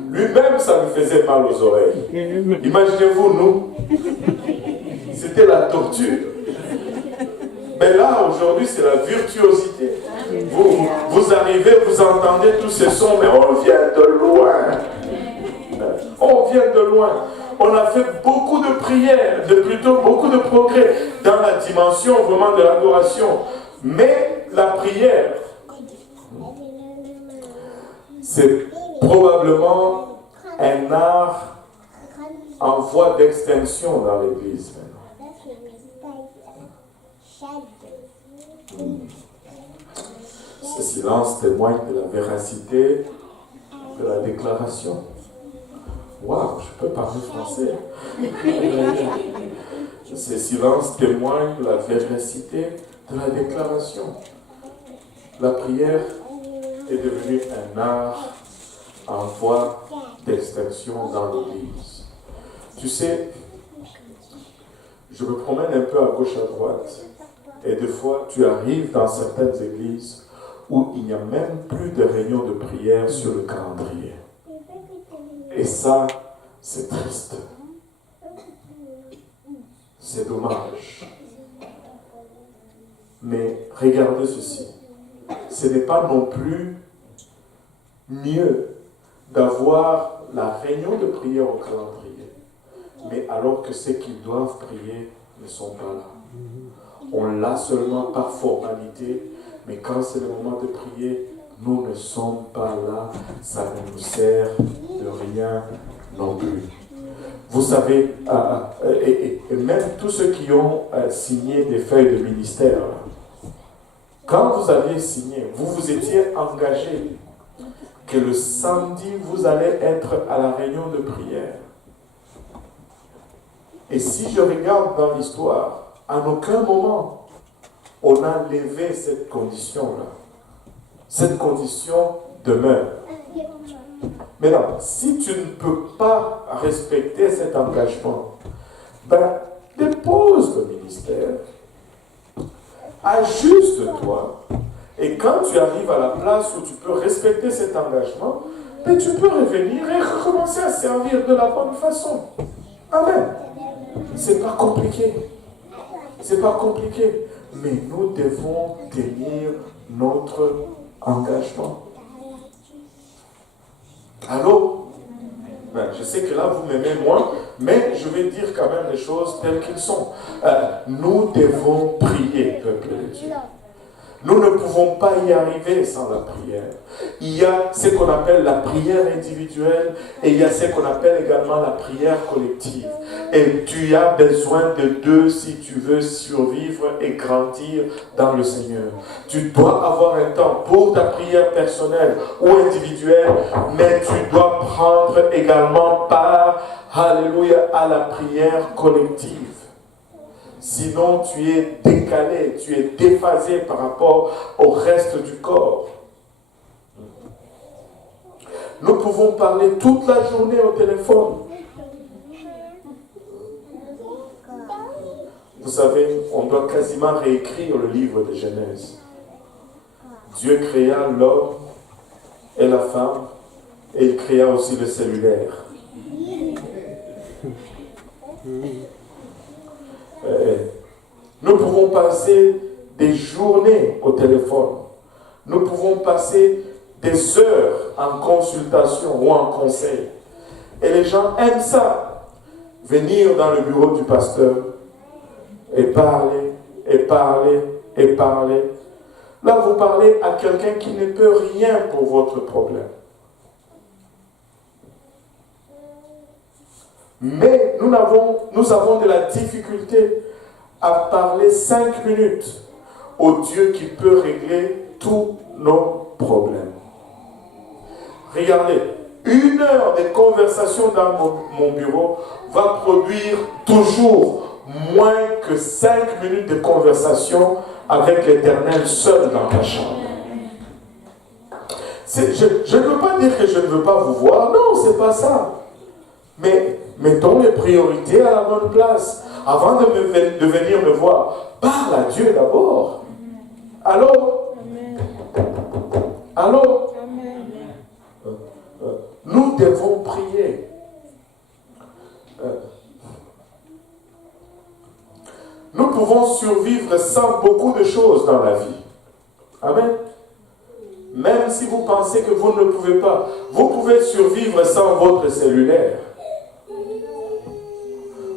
Lui-même, ça lui faisait mal aux oreilles. Imaginez-vous, nous, c'était la torture. Mais là, aujourd'hui, c'est la virtuosité. Vous arrivez, vous entendez tous ces sons, mais on vient de loin. On vient de loin. On a fait beaucoup de prières, beaucoup de progrès dans la dimension vraiment de l'adoration. Mais la prière, c'est probablement un art en voie d'extinction dans l'Église maintenant. Ce silence témoigne de la véracité de la déclaration. Waouh, je peux parler français. Ce silence témoigne de la véracité de la déclaration. La prière est devenue un art en voie d'extinction dans l'Église. Tu sais, je me promène un peu à gauche, à droite, et des fois, tu arrives dans certaines églises où il n'y a même plus de réunion de prière sur le calendrier. Et ça, c'est triste. C'est dommage. Mais regardez ceci. Ce n'est pas non plus mieux d'avoir la réunion de prière au calendrier, mais alors que ceux qui doivent prier ne sont pas là. On l'a seulement par formalité, mais quand c'est le moment de prier, nous ne sommes pas là, ça ne nous sert de rien non plus. Vous savez, et même tous ceux qui ont signé des feuilles de ministère, quand vous aviez signé, vous vous étiez engagé que le samedi, vous allez être à la réunion de prière. Et si je regarde dans l'histoire, en aucun moment, on a levé cette condition-là. Cette condition demeure. Maintenant, si tu ne peux pas respecter cet engagement, dépose le ministère, ajuste-toi, et quand tu arrives à la place où tu peux respecter cet engagement, tu peux revenir et recommencer à servir de la bonne façon. Amen. C'est pas compliqué. C'est pas compliqué. Mais nous devons tenir notre engagement. Allô? Je sais que là, vous m'aimez moins, mais je vais dire quand même les choses telles qu'elles sont. Nous devons prier, peuple de Dieu. Nous ne pouvons pas y arriver sans la prière. Il y a ce qu'on appelle la prière individuelle et il y a ce qu'on appelle également la prière collective. Et tu as besoin de deux si tu veux survivre et grandir dans le Seigneur. Tu dois avoir un temps pour ta prière personnelle ou individuelle, mais tu dois prendre également part, alléluia, à la prière collective. Sinon, tu es décalé, tu es déphasé par rapport au reste du corps. Nous pouvons parler toute la journée au téléphone. Vous savez, on doit quasiment réécrire le livre de Genèse. Dieu créa l'homme et la femme, et il créa aussi le cellulaire. Nous pouvons passer des journées au téléphone. Nous pouvons passer des heures en consultation ou en conseil. Et les gens aiment ça. Venir dans le bureau du pasteur et parler, et parler, et parler. Là, vous parlez à quelqu'un qui ne peut rien pour votre problème. Mais nous avons de la difficulté à parler 5 minutes au Dieu qui peut régler tous nos problèmes. Regardez, 1 heure de conversation dans mon bureau va produire toujours moins que 5 minutes de conversation avec l'Éternel seul dans ta chambre. Je ne veux pas dire que je ne veux pas vous voir, non, c'est pas ça. Mais mettons les priorités à la bonne place. Avant de venir me voir, parle à Dieu d'abord. Allô? Allô? Nous devons prier. Nous pouvons survivre sans beaucoup de choses dans la vie. Amen. Même si vous pensez que vous ne le pouvez pas, vous pouvez survivre sans votre cellulaire.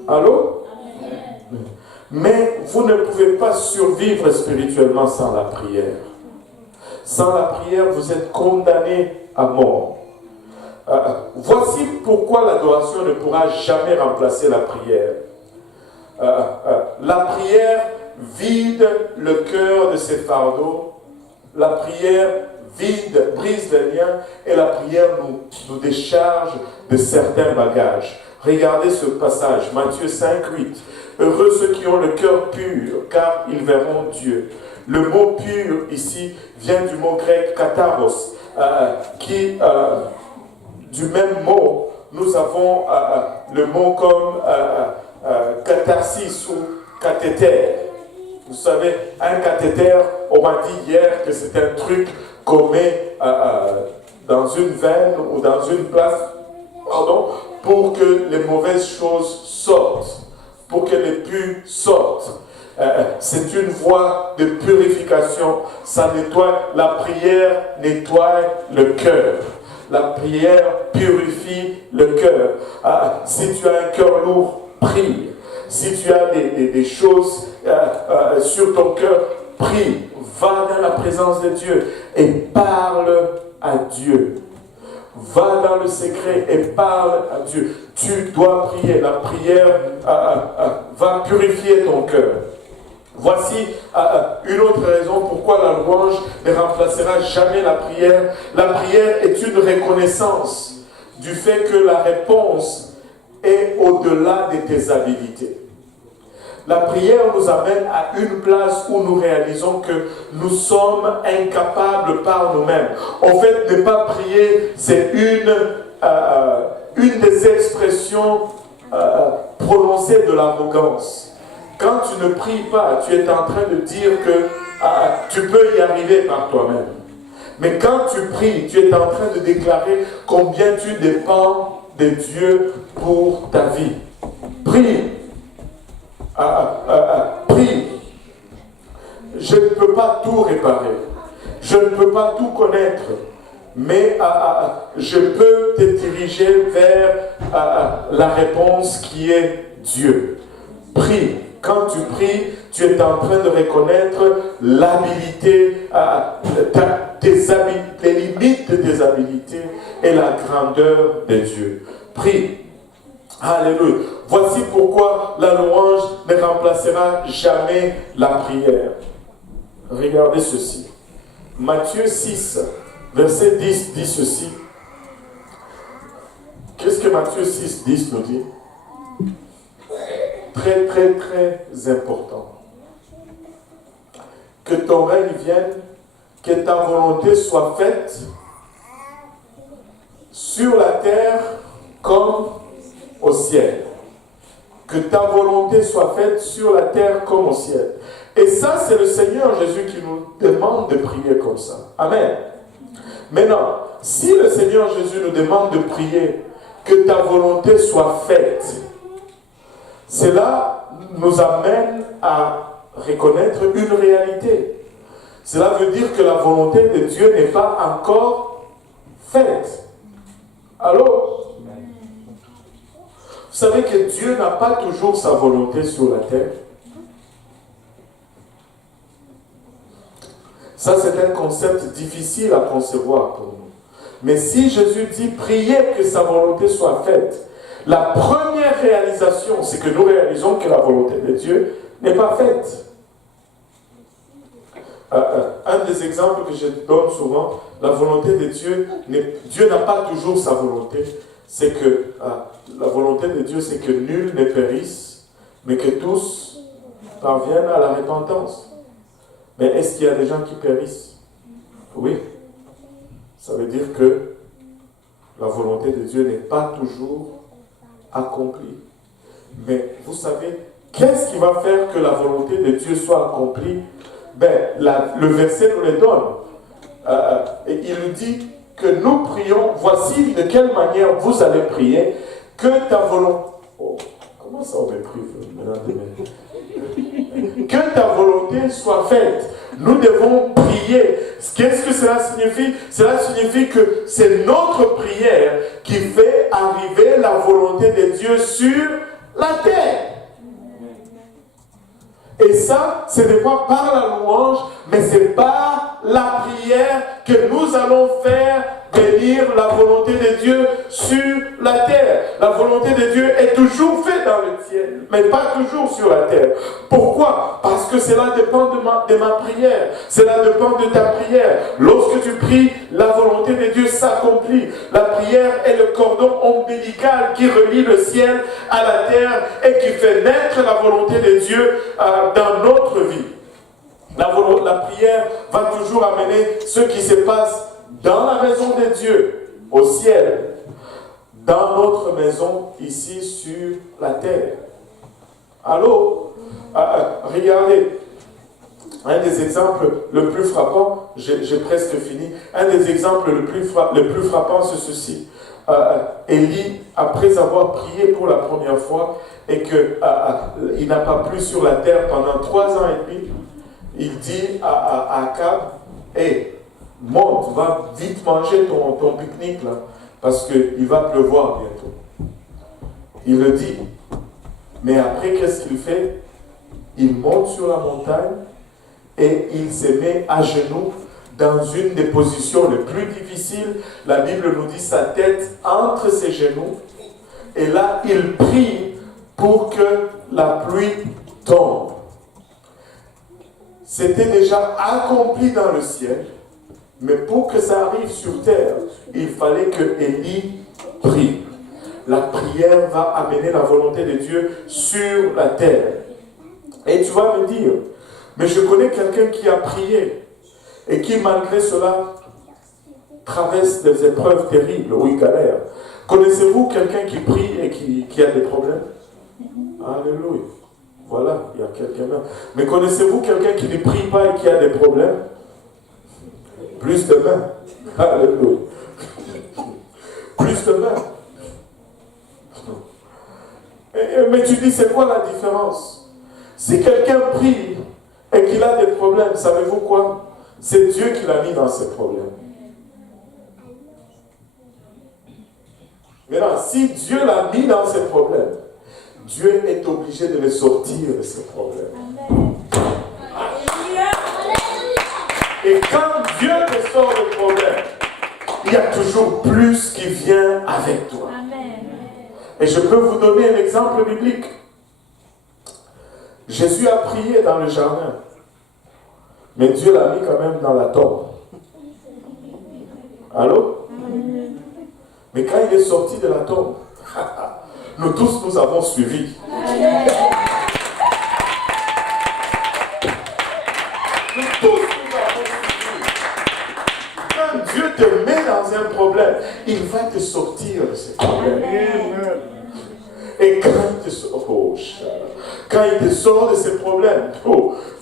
Allô? Mais vous ne pouvez pas survivre spirituellement sans la prière. Sans la prière, vous êtes condamné à mort. Voici pourquoi l'adoration ne pourra jamais remplacer la prière. La prière vide le cœur de ses fardeaux. La prière brise les liens et la prière nous décharge de certains bagages. Regardez ce passage, Matthieu 5, 8. Heureux ceux qui ont le cœur pur, car ils verront Dieu. Le mot pur ici vient du mot grec kataros, qui, du même mot, nous avons le mot comme catharsis ou cathéter. Vous savez, un cathéter, on m'a dit hier que c'est un truc qu'on met dans une veine ou dans une place, pour que les mauvaises choses sortent, pour que les pus sortent. C'est une voie de purification. Ça nettoie, la prière nettoie le cœur. La prière purifie le cœur. Si tu as un cœur lourd, prie. Si tu as des choses sur ton cœur, prie. Va dans la présence de Dieu et parle à Dieu. Va dans le secret et parle à Dieu. Tu dois prier. La prière va purifier ton cœur. Voici une autre raison pourquoi la louange ne remplacera jamais la prière. La prière est une reconnaissance du fait que la réponse est au-delà de tes habilités. La prière nous amène à une place où nous réalisons que nous sommes incapables par nous-mêmes. En fait, ne pas prier, c'est une des expressions prononcées de l'arrogance. Quand tu ne pries pas, tu es en train de dire que tu peux y arriver par toi-même. Mais quand tu pries, tu es en train de déclarer combien tu dépends de Dieu pour ta vie. Prie. Prie. Je ne peux pas tout réparer. Je ne peux pas tout connaître. Mais je peux te diriger vers la réponse qui est Dieu. Prie. Quand tu pries, tu es en train de reconnaître l'habilité, les limites de tes habilités et la grandeur de Dieu. Prie. Alléluia. Voici pourquoi la louange ne remplacera jamais la prière. Regardez ceci. Matthieu 6, verset 10 dit ceci. Qu'est-ce que Matthieu 6, 10 nous dit? Très, très, très important. Que ton règne vienne, que ta volonté soit faite sur la terre comme au ciel. Que ta volonté soit faite sur la terre comme au ciel. Et ça, c'est le Seigneur Jésus qui nous demande de prier comme ça. Amen. Maintenant, si le Seigneur Jésus nous demande de prier que ta volonté soit faite, cela nous amène à reconnaître une réalité. Cela veut dire que la volonté de Dieu n'est pas encore faite. Allô? Vous savez que Dieu n'a pas toujours sa volonté sur la terre. Ça, c'est un concept difficile à concevoir pour nous. Mais si Jésus dit, priez que sa volonté soit faite, la première réalisation, c'est que nous réalisons que la volonté de Dieu n'est pas faite. Un des exemples que je donne souvent, la volonté de Dieu, Dieu n'a pas toujours sa volonté. C'est que la volonté de Dieu, c'est que nul ne périsse, mais que tous parviennent à la repentance. Mais est-ce qu'il y a des gens qui périssent? Oui. Ça veut dire que la volonté de Dieu n'est pas toujours accomplie. Mais vous savez, qu'est-ce qui va faire que la volonté de Dieu soit accomplie? Le verset nous le donne. Et il nous dit que nous prions, voici de quelle manière vous allez prier, que ta volonté... Oh, comment ça on va prier maintenant? Que ta volonté soit faite. Nous devons prier. Qu'est-ce que cela signifie? Cela signifie que c'est notre prière qui fait arriver la volonté de Dieu sur la terre. Et ça, ce n'est pas par la louange, mais c'est par la prière que nous allons faire venir la volonté de Dieu sur la terre. La volonté de Dieu est toujours faite dans le ciel, mais pas toujours sur la terre. Pourquoi? Parce que cela dépend de ma prière. Cela dépend de ta prière. Lorsque tu pries, la volonté de Dieu s'accomplit. La prière est le cordon ombilical qui relie le ciel à la terre et qui fait naître la volonté de Dieu dans notre vie. La prière va toujours amener ce qui se passe dans la maison de Dieu, au ciel, dans notre maison, ici sur la terre. Allô? Regardez, un des exemples le plus frappant, j'ai presque fini, un des exemples le plus frappant, c'est ceci. Élie, après avoir prié pour la première fois, et qu'il n'a pas plu sur la terre pendant 3 ans et demi, il dit à Akab, hey, monte, va vite manger ton pique-nique là, parce qu'il va pleuvoir bientôt. Il le dit. Mais après, qu'est-ce qu'il fait? Il monte sur la montagne et il se met à genoux dans une des positions les plus difficiles. La Bible nous dit sa tête entre ses genoux. Et là, il prie pour que la pluie tombe. C'était déjà accompli dans le ciel. Mais pour que ça arrive sur terre, il fallait que Élie prie. La prière va amener la volonté de Dieu sur la terre. Et tu vas me dire, mais je connais quelqu'un qui a prié et qui malgré cela traverse des épreuves terribles ou il galère. Connaissez-vous quelqu'un qui prie et qui a des problèmes? Alléluia. Voilà, il y a quelqu'un là. Mais connaissez-vous quelqu'un qui ne prie pas et qui a des problèmes? Plus de mains. Alléluia. Plus de mains. Mais tu dis, c'est quoi la différence? Si quelqu'un prie et qu'il a des problèmes, savez-vous quoi? C'est Dieu qui l'a mis dans ces problèmes. Maintenant, si Dieu l'a mis dans ces problèmes, Dieu est obligé de les sortir de ces problèmes. Amen. Et quand Dieu te sort le problème, il y a toujours plus qui vient avec toi. Amen. Et je peux vous donner un exemple biblique. Jésus a prié dans le jardin, mais Dieu l'a mis quand même dans la tombe. Allô? Amen. Mais quand il est sorti de la tombe, nous tous nous avons suivi. Amen. Nous tous nous avons suivi. Quand Dieu te met dans un problème, il va te sortir de ce problème. Amen. Et quand il te sort de ces problèmes,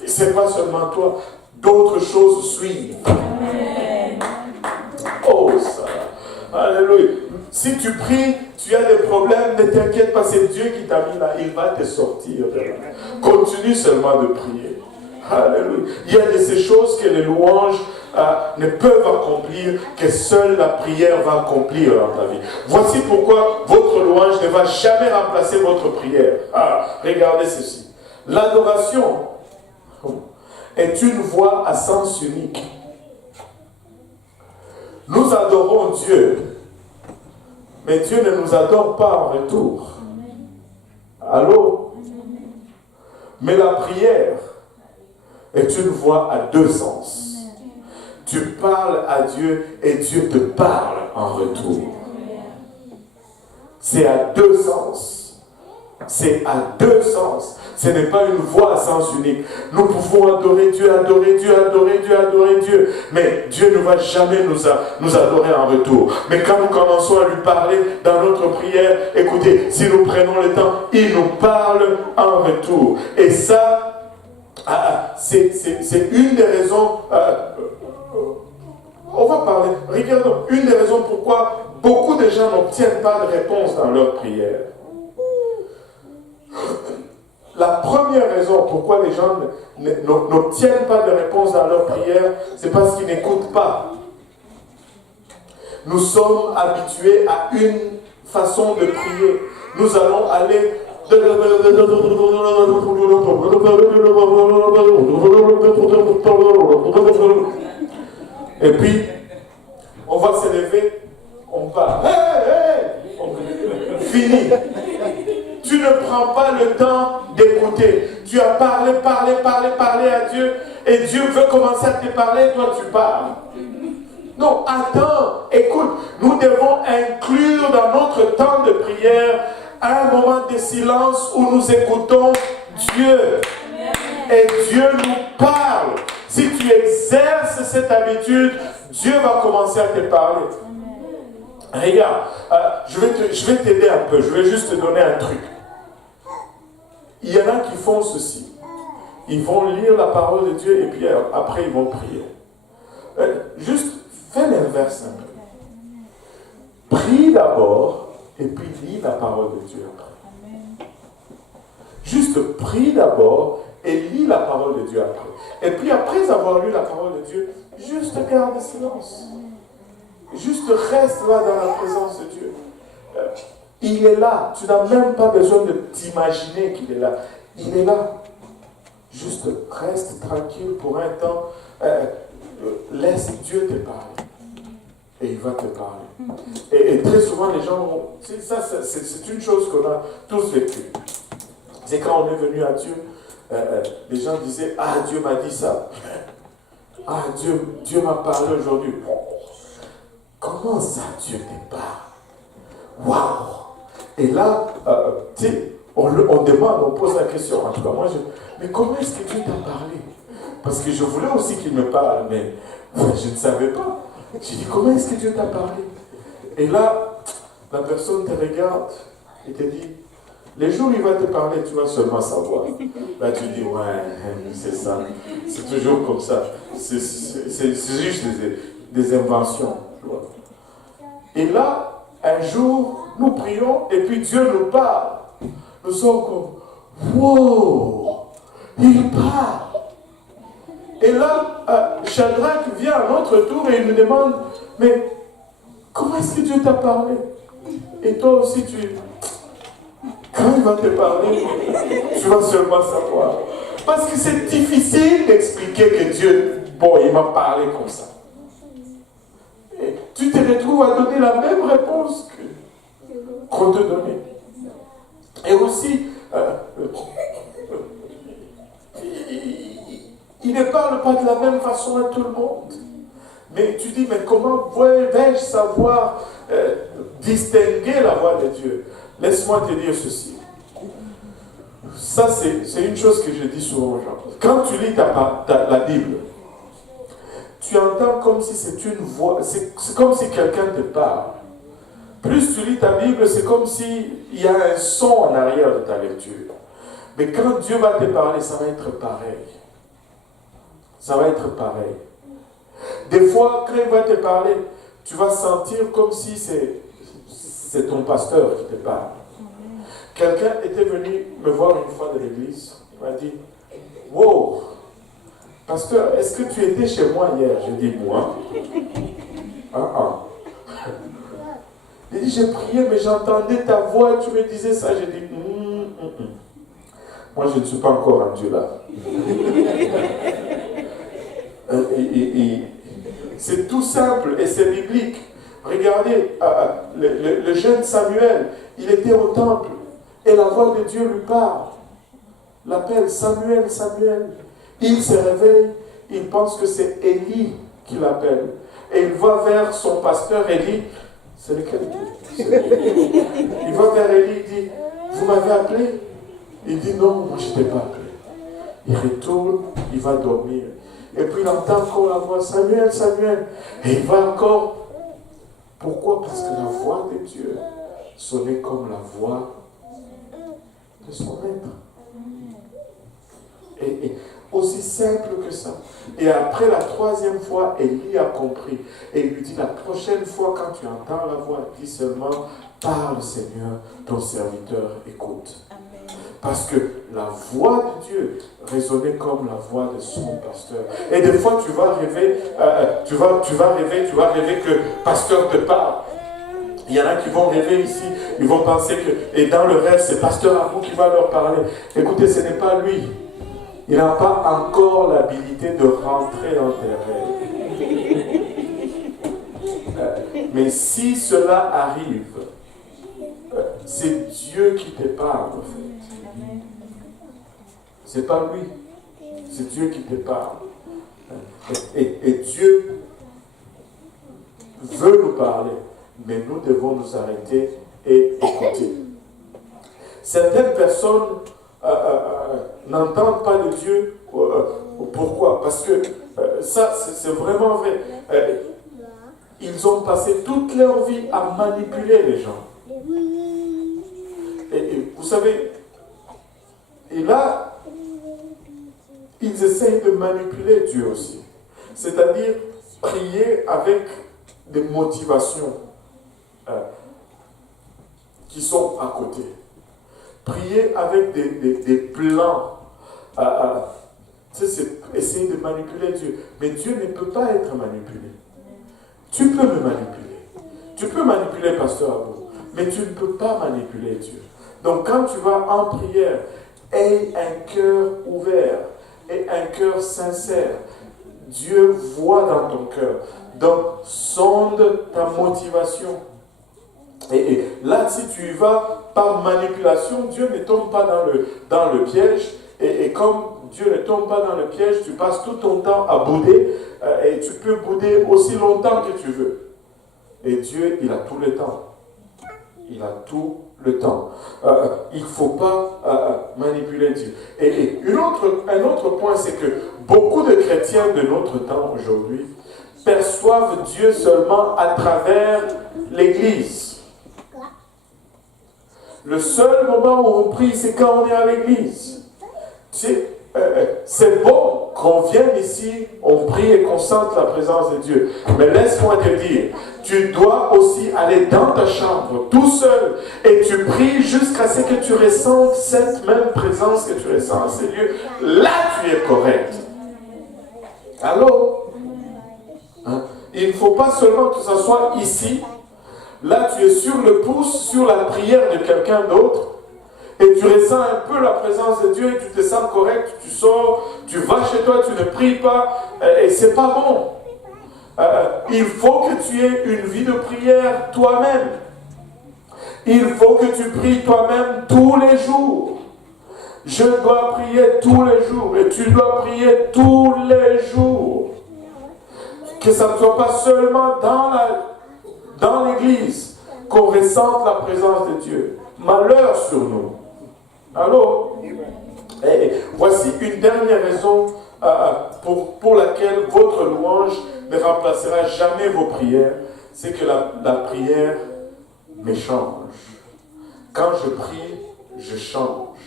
ce n'est pas seulement toi, d'autres choses suivent. Amen. Oh, ça. Alléluia. Si tu pries, tu as des problèmes, ne t'inquiète pas, c'est Dieu qui t'a mis là, il va te sortir de là. Continue seulement de prier. Alléluia. Il y a de ces choses que les louanges ne peuvent accomplir, que seule la prière va accomplir dans ta vie. Voici pourquoi votre louange ne va jamais remplacer votre prière. Regardez ceci. L'adoration est une voie à sens unique. Nous adorons Dieu, mais Dieu ne nous adore pas en retour. Allô? Mais la prière est une voie à deux sens. Tu parles à Dieu et Dieu te parle en retour. C'est à deux sens. C'est à deux sens. Ce n'est pas une voie à sens unique. Nous pouvons adorer Dieu, adorer Dieu, adorer Dieu, adorer Dieu. Mais Dieu ne va jamais nous adorer en retour. Mais quand nous commençons à lui parler dans notre prière, écoutez, si nous prenons le temps, il nous parle en retour. Et ça, c'est une des raisons... on va parler, regardons, une des raisons pourquoi beaucoup de gens n'obtiennent pas de réponse dans leur prière. La première raison pourquoi les gens n'obtiennent pas de réponse dans leur prière, c'est parce qu'ils n'écoutent pas. Nous sommes habitués à une façon de prier. Nous allons aller... Et puis, on va se lever, on part. Fini. Tu ne prends pas le temps d'écouter. Tu as parlé à Dieu, et Dieu veut commencer à te parler, toi tu parles. Non, attends, écoute, nous devons inclure dans notre temps de prière un moment de silence où nous écoutons Dieu. Et Dieu nous parle. Si tu exerces cette habitude, Dieu va commencer à te parler. Regarde, je vais t'aider un peu, je vais juste te donner un truc. Il y en a qui font ceci. Ils vont lire la parole de Dieu et puis après ils vont prier. Juste fais l'inverse un peu. Prie d'abord et puis lis la parole de Dieu après. Juste prie d'abord et lis la parole de Dieu après. Et puis après avoir lu la parole de Dieu, juste garde silence. Juste reste là dans la présence de Dieu. Il est là. Tu n'as même pas besoin de t'imaginer qu'il est là. Il est là. Juste reste tranquille pour un temps. laisse Dieu te parler. Et il va te parler. Et très souvent, les gens, c'est une chose qu'on a tous vécue. C'est quand on est venu à Dieu, les gens disaient, ah, Dieu m'a dit ça. Ah, Dieu m'a parlé aujourd'hui. Comment ça, Dieu te parle? Waouh! Et là, tu sais, on demande, on pose la question. En tout cas, moi, mais comment est-ce que Dieu t'a parlé? Parce que je voulais aussi qu'il me parle, mais je ne savais pas. J'ai dit, comment est-ce que Dieu t'a parlé? Et là, la personne te regarde et te dit, les jours où il va te parler, tu vas seulement savoir. Là, tu dis, ouais, c'est ça. C'est toujours comme ça. C'est juste des inventions. Tu vois. Et là, un jour, nous prions et puis Dieu nous parle. Nous sommes comme, wow, il parle. Et là, Shadrach vient à notre tour et il nous demande, mais comment est-ce que Dieu t'a parlé? Et toi aussi, quand il va te parler, tu vas seulement savoir. Parce que c'est difficile d'expliquer que Dieu, il m'a parlé comme ça. Et tu te retrouves à donner la même réponse qu'on te donnait. Et aussi, il ne parle pas de la même façon à tout le monde. Mais tu dis, mais comment vais-je savoir distinguer la voix de Dieu? Laisse-moi te dire ceci. Ça, c'est une chose que je dis souvent aux gens. Quand tu lis la Bible, tu entends comme si c'est une voix, c'est comme si quelqu'un te parle. Plus tu lis ta Bible, c'est comme s'il y a un son en arrière de ta lecture. Mais quand Dieu va te parler, ça va être pareil. Ça va être pareil. Des fois, quand il va te parler, tu vas sentir comme si c'est ton pasteur qui te parle. Quelqu'un était venu me voir une fois de l'église. Il m'a dit, wow, pasteur, est-ce que tu étais chez moi hier? J'ai dit, moi? Il dit, j'ai prié, mais j'entendais ta voix, tu me disais ça. J'ai dit, moi, je ne suis pas encore rendu là. C'est tout simple et c'est biblique. Regardez, le jeune Samuel, il était au temple et la voix de Dieu lui parle. L'appelle Samuel, Samuel. Il se réveille, il pense que c'est Élie qui l'appelle. Et il va vers son pasteur Élie. C'est lequel? Il va vers Élie, il dit, vous m'avez appelé? Il dit, non, moi je ne t'ai pas appelé. Il retourne, il va dormir. Et puis il entend encore la voix, Samuel, Samuel. Et il va encore. Pourquoi? Parce que la voix de Dieu sonnait comme la voix de son maître. Et aussi simple que ça. Et après la troisième fois, Élie a compris. Et il lui dit, la prochaine fois quand tu entends la voix, dis seulement, parle Seigneur, ton serviteur écoute. Parce que la voix de Dieu résonnait comme la voix de son pasteur. Et des fois, tu vas rêver, tu vas rêver que le pasteur te parle. Il y en a qui vont rêver ici, ils vont penser que, et dans le rêve, c'est pasteur Abou qui va leur parler. Écoutez, ce n'est pas lui. Il n'a pas encore l'habilité de rentrer dans tes rêves. Mais si cela arrive, c'est Dieu qui te parle, en fait. C'est pas lui, c'est Dieu qui te parle. Et Dieu veut nous parler, mais nous devons nous arrêter et écouter. Certaines personnes n'entendent pas de Dieu. Pourquoi? Parce que ça, c'est vraiment vrai. Ils ont passé toute leur vie à manipuler les gens. Et vous savez, et là, ils essayent de manipuler Dieu aussi. C'est-à-dire prier avec des motivations qui sont à côté. Prier avec des plans. C'est essayer de manipuler Dieu. Mais Dieu ne peut pas être manipulé. Tu peux me manipuler. Tu peux manipuler Pasteur Abou. Mais tu ne peux pas manipuler Dieu. Donc quand tu vas en prière, aie un cœur ouvert et un cœur sincère. Dieu voit dans ton cœur. Donc, sonde ta motivation. Et là, si tu y vas par manipulation, Dieu ne tombe pas dans le piège. Et comme Dieu ne tombe pas dans le piège, tu passes tout ton temps à bouder. Et tu peux bouder aussi longtemps que tu veux. Et Dieu, il a tout le temps. Il a tout le temps. Il ne faut pas manipuler Dieu. Et un autre point, c'est que beaucoup de chrétiens de notre temps aujourd'hui perçoivent Dieu seulement à travers l'Église. Le seul moment où on prie, c'est quand on est à l'Église. Tu sais, c'est bon qu'on vienne ici, on prie et qu'on sente la présence de Dieu. Mais laisse-moi te dire, tu dois aussi aller dans ta chambre, tout seul, et tu pries jusqu'à ce que tu ressentes cette même présence que tu ressens à ces lieux. Là, tu es correct. Allô? Hein? Il ne faut pas seulement que ça soit ici. Là, tu es sur le pouce, sur la prière de quelqu'un d'autre. Et tu ressens un peu la présence de Dieu et tu te sens correct, tu sors, tu vas chez toi, tu ne pries pas, et c'est pas bon. Il faut que tu aies une vie de prière toi-même. Il faut que tu pries toi-même tous les jours. Je dois prier tous les jours et tu dois prier tous les jours. Que ça ne soit pas seulement dans l'église qu'on ressente la présence de Dieu. Malheur sur nous. Allô? Et voici une dernière raison pour laquelle votre louange ne remplacera jamais vos prières. C'est que la prière m'échange. Quand je prie, je change.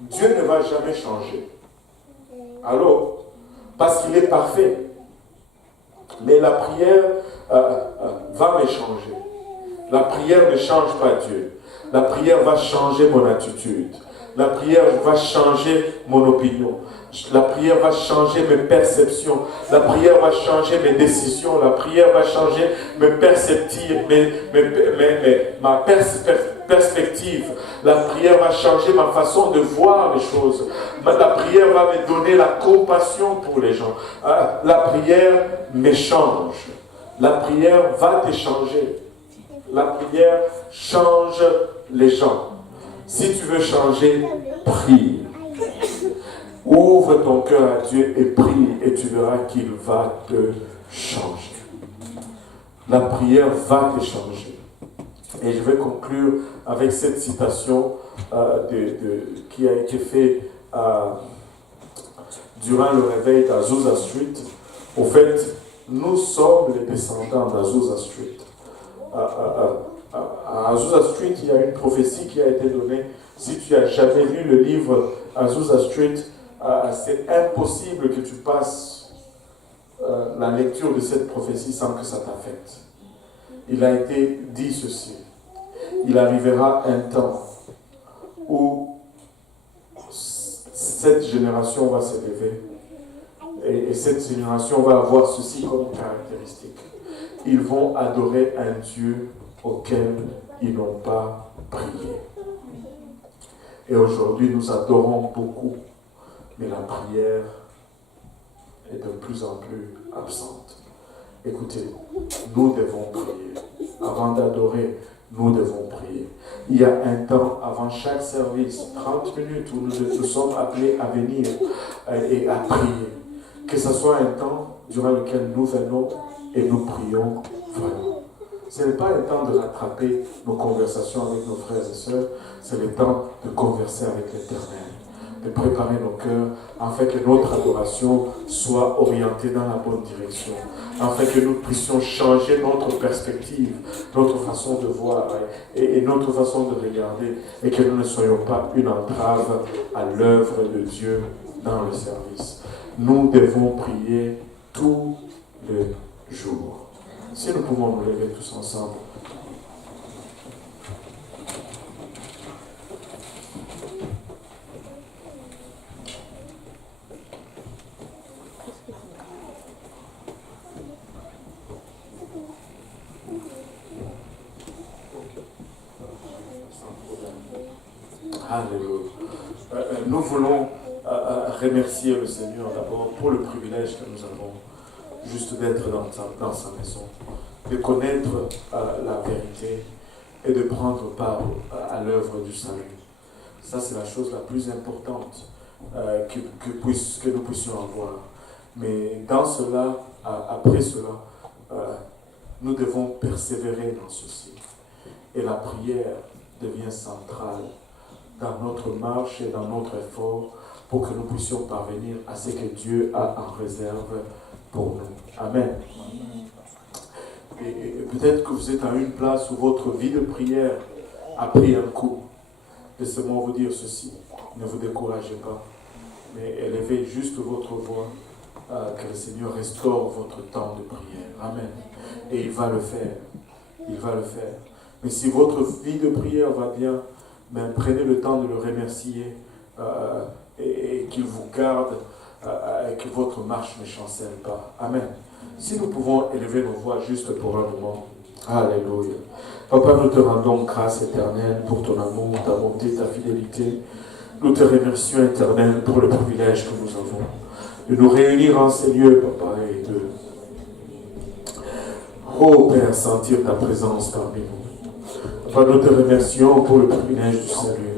Dieu ne va jamais changer. Allô? Parce qu'il est parfait. Mais la prière va m'échanger. La prière ne change pas Dieu. La prière va changer mon attitude. La prière va changer mon opinion. La prière va changer mes perceptions. La prière va changer mes décisions. La prière va changer mes perspectives, ma perspective. La prière va changer ma façon de voir les choses. La prière va me donner la compassion pour les gens. La prière m'échange. La prière va te changer. La prière change les gens. Si tu veux changer, prie. Ouvre ton cœur à Dieu et prie et tu verras qu'il va te changer. La prière va te changer. Et je vais conclure avec cette citation qui a été faite durant le réveil d'Azusa Street. Au fait, nous sommes les descendants d'Azusa Street. À Azusa Street, il y a une prophétie qui a été donnée. Si tu n'as jamais lu le livre Azusa Street, c'est impossible que tu passes la lecture de cette prophétie sans que ça t'affecte. Il a été dit ceci. Il arrivera un temps où cette génération va se lever et cette génération va avoir ceci comme caractéristique. Ils vont adorer un Dieu auquel ils n'ont pas prié. Et aujourd'hui, nous adorons beaucoup, mais la prière est de plus en plus absente. Écoutez, nous devons prier. Avant d'adorer, nous devons prier. Il y a un temps avant chaque service, 30 minutes, où nous sommes appelés à venir et à prier. Que ce soit un temps durant lequel nous venons et nous prions vraiment. Ce n'est pas un temps de rattraper nos conversations avec nos frères et sœurs, c'est le temps de converser avec l'Éternel, de préparer nos cœurs afin que notre adoration soit orientée dans la bonne direction, afin que nous puissions changer notre perspective, notre façon de voir et notre façon de regarder, et que nous ne soyons pas une entrave à l'œuvre de Dieu dans le service. Nous devons prier tous les jours. Si nous pouvons nous lever tous ensemble. Alléluia. Nous voulons remercier le Seigneur d'abord pour le privilège que nous avons juste d'être dans sa maison, de connaître la vérité et de prendre part à l'œuvre du salut. Ça, c'est la chose la plus importante que nous puissions avoir. Mais dans cela, après cela, nous devons persévérer dans ceci. Et la prière devient centrale dans notre marche et dans notre effort pour que nous puissions parvenir à ce que Dieu a en réserve pour nous. Amen. Et peut-être que vous êtes à une place où votre vie de prière a pris un coup. Laissez-moi vous dire ceci, ne vous découragez pas, mais élevez juste votre voix, que le Seigneur restaure votre temps de prière. Amen. Et il va le faire. Il va le faire. Mais si votre vie de prière va bien, ben prenez le temps de le remercier et qu'il vous garde et que votre marche ne chancelle pas. Amen. Si nous pouvons élever nos voix juste pour un moment. Alléluia. Papa, nous te rendons grâce éternelle pour ton amour, ta bonté, ta fidélité. Nous te remercions éternel pour le privilège que nous avons de nous réunir en ces lieux, Papa, et de, oh Père, sentir ta présence parmi nous. Papa, nous te remercions pour le privilège du salut.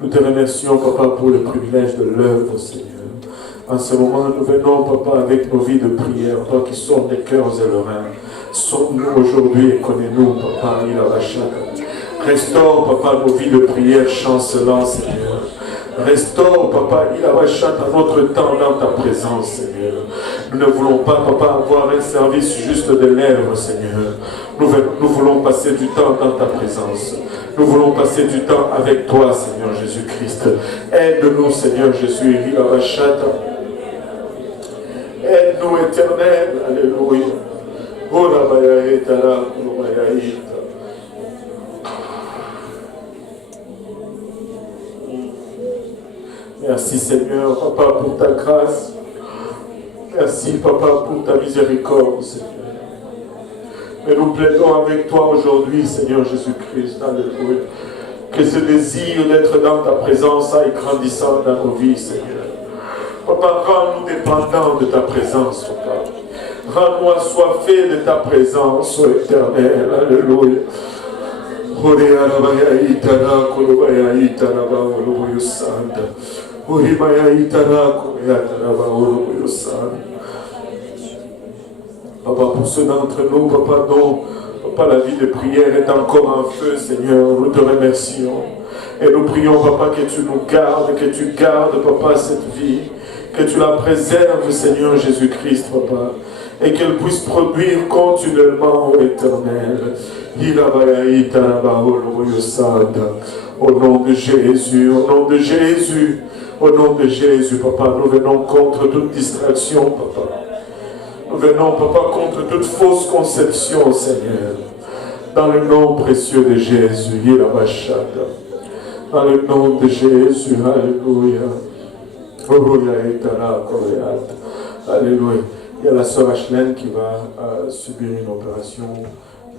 Nous te remercions, Papa, pour le privilège de l'œuvre, Seigneur. En ce moment, nous venons, Papa, avec nos vies de prière, toi qui sondes les cœurs et le rein. Sonde-nous aujourd'hui et connais-nous, Papa, il a restaure, Papa, nos vies de prière chancelant, Seigneur. Restaure, Papa, il a à notre temps dans ta présence, Seigneur. Nous ne voulons pas, Papa, avoir un service juste de lèvres, Seigneur. Nous voulons passer du temps dans ta présence. Nous voulons passer du temps avec toi, Seigneur Jésus-Christ. Aide-nous, Seigneur Jésus. Aide-nous, éternel. Alléluia. Merci, Seigneur, Papa, pour ta grâce. Merci, Papa, pour ta miséricorde, Seigneur. Mais nous plaidons avec toi aujourd'hui, Seigneur Jésus-Christ. Alléluia. Que ce désir d'être dans ta présence aille grandissant dans nos vies, Seigneur. Papa, rends-nous dépendants de ta présence, Papa. Rends-nous assoiffés de ta présence, ô éternel. Alléluia. Papa, pour ceux d'entre nous, Papa, dont Papa, la vie de prière est encore en feu, Seigneur, nous te remercions. Et nous prions, Papa, que tu nous gardes, que tu gardes, Papa, cette vie, que tu la préserves, Seigneur Jésus-Christ, Papa, et qu'elle puisse produire continuellement, ô éternel. Au nom de Jésus, au nom de Jésus, au nom de Jésus, Papa, nous venons contre toute distraction, Papa. Nous venons, Papa, contre toute fausse conception, Seigneur. Dans le nom précieux de Jésus, dans le nom de Jésus, Alléluia. Alléluia. Il y a la sœur Ashley qui va subir une opération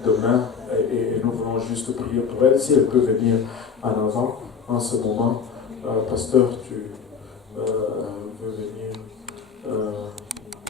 demain et nous voulons juste prier pour elle. Si elle peut venir en avant en ce moment, pasteur, tu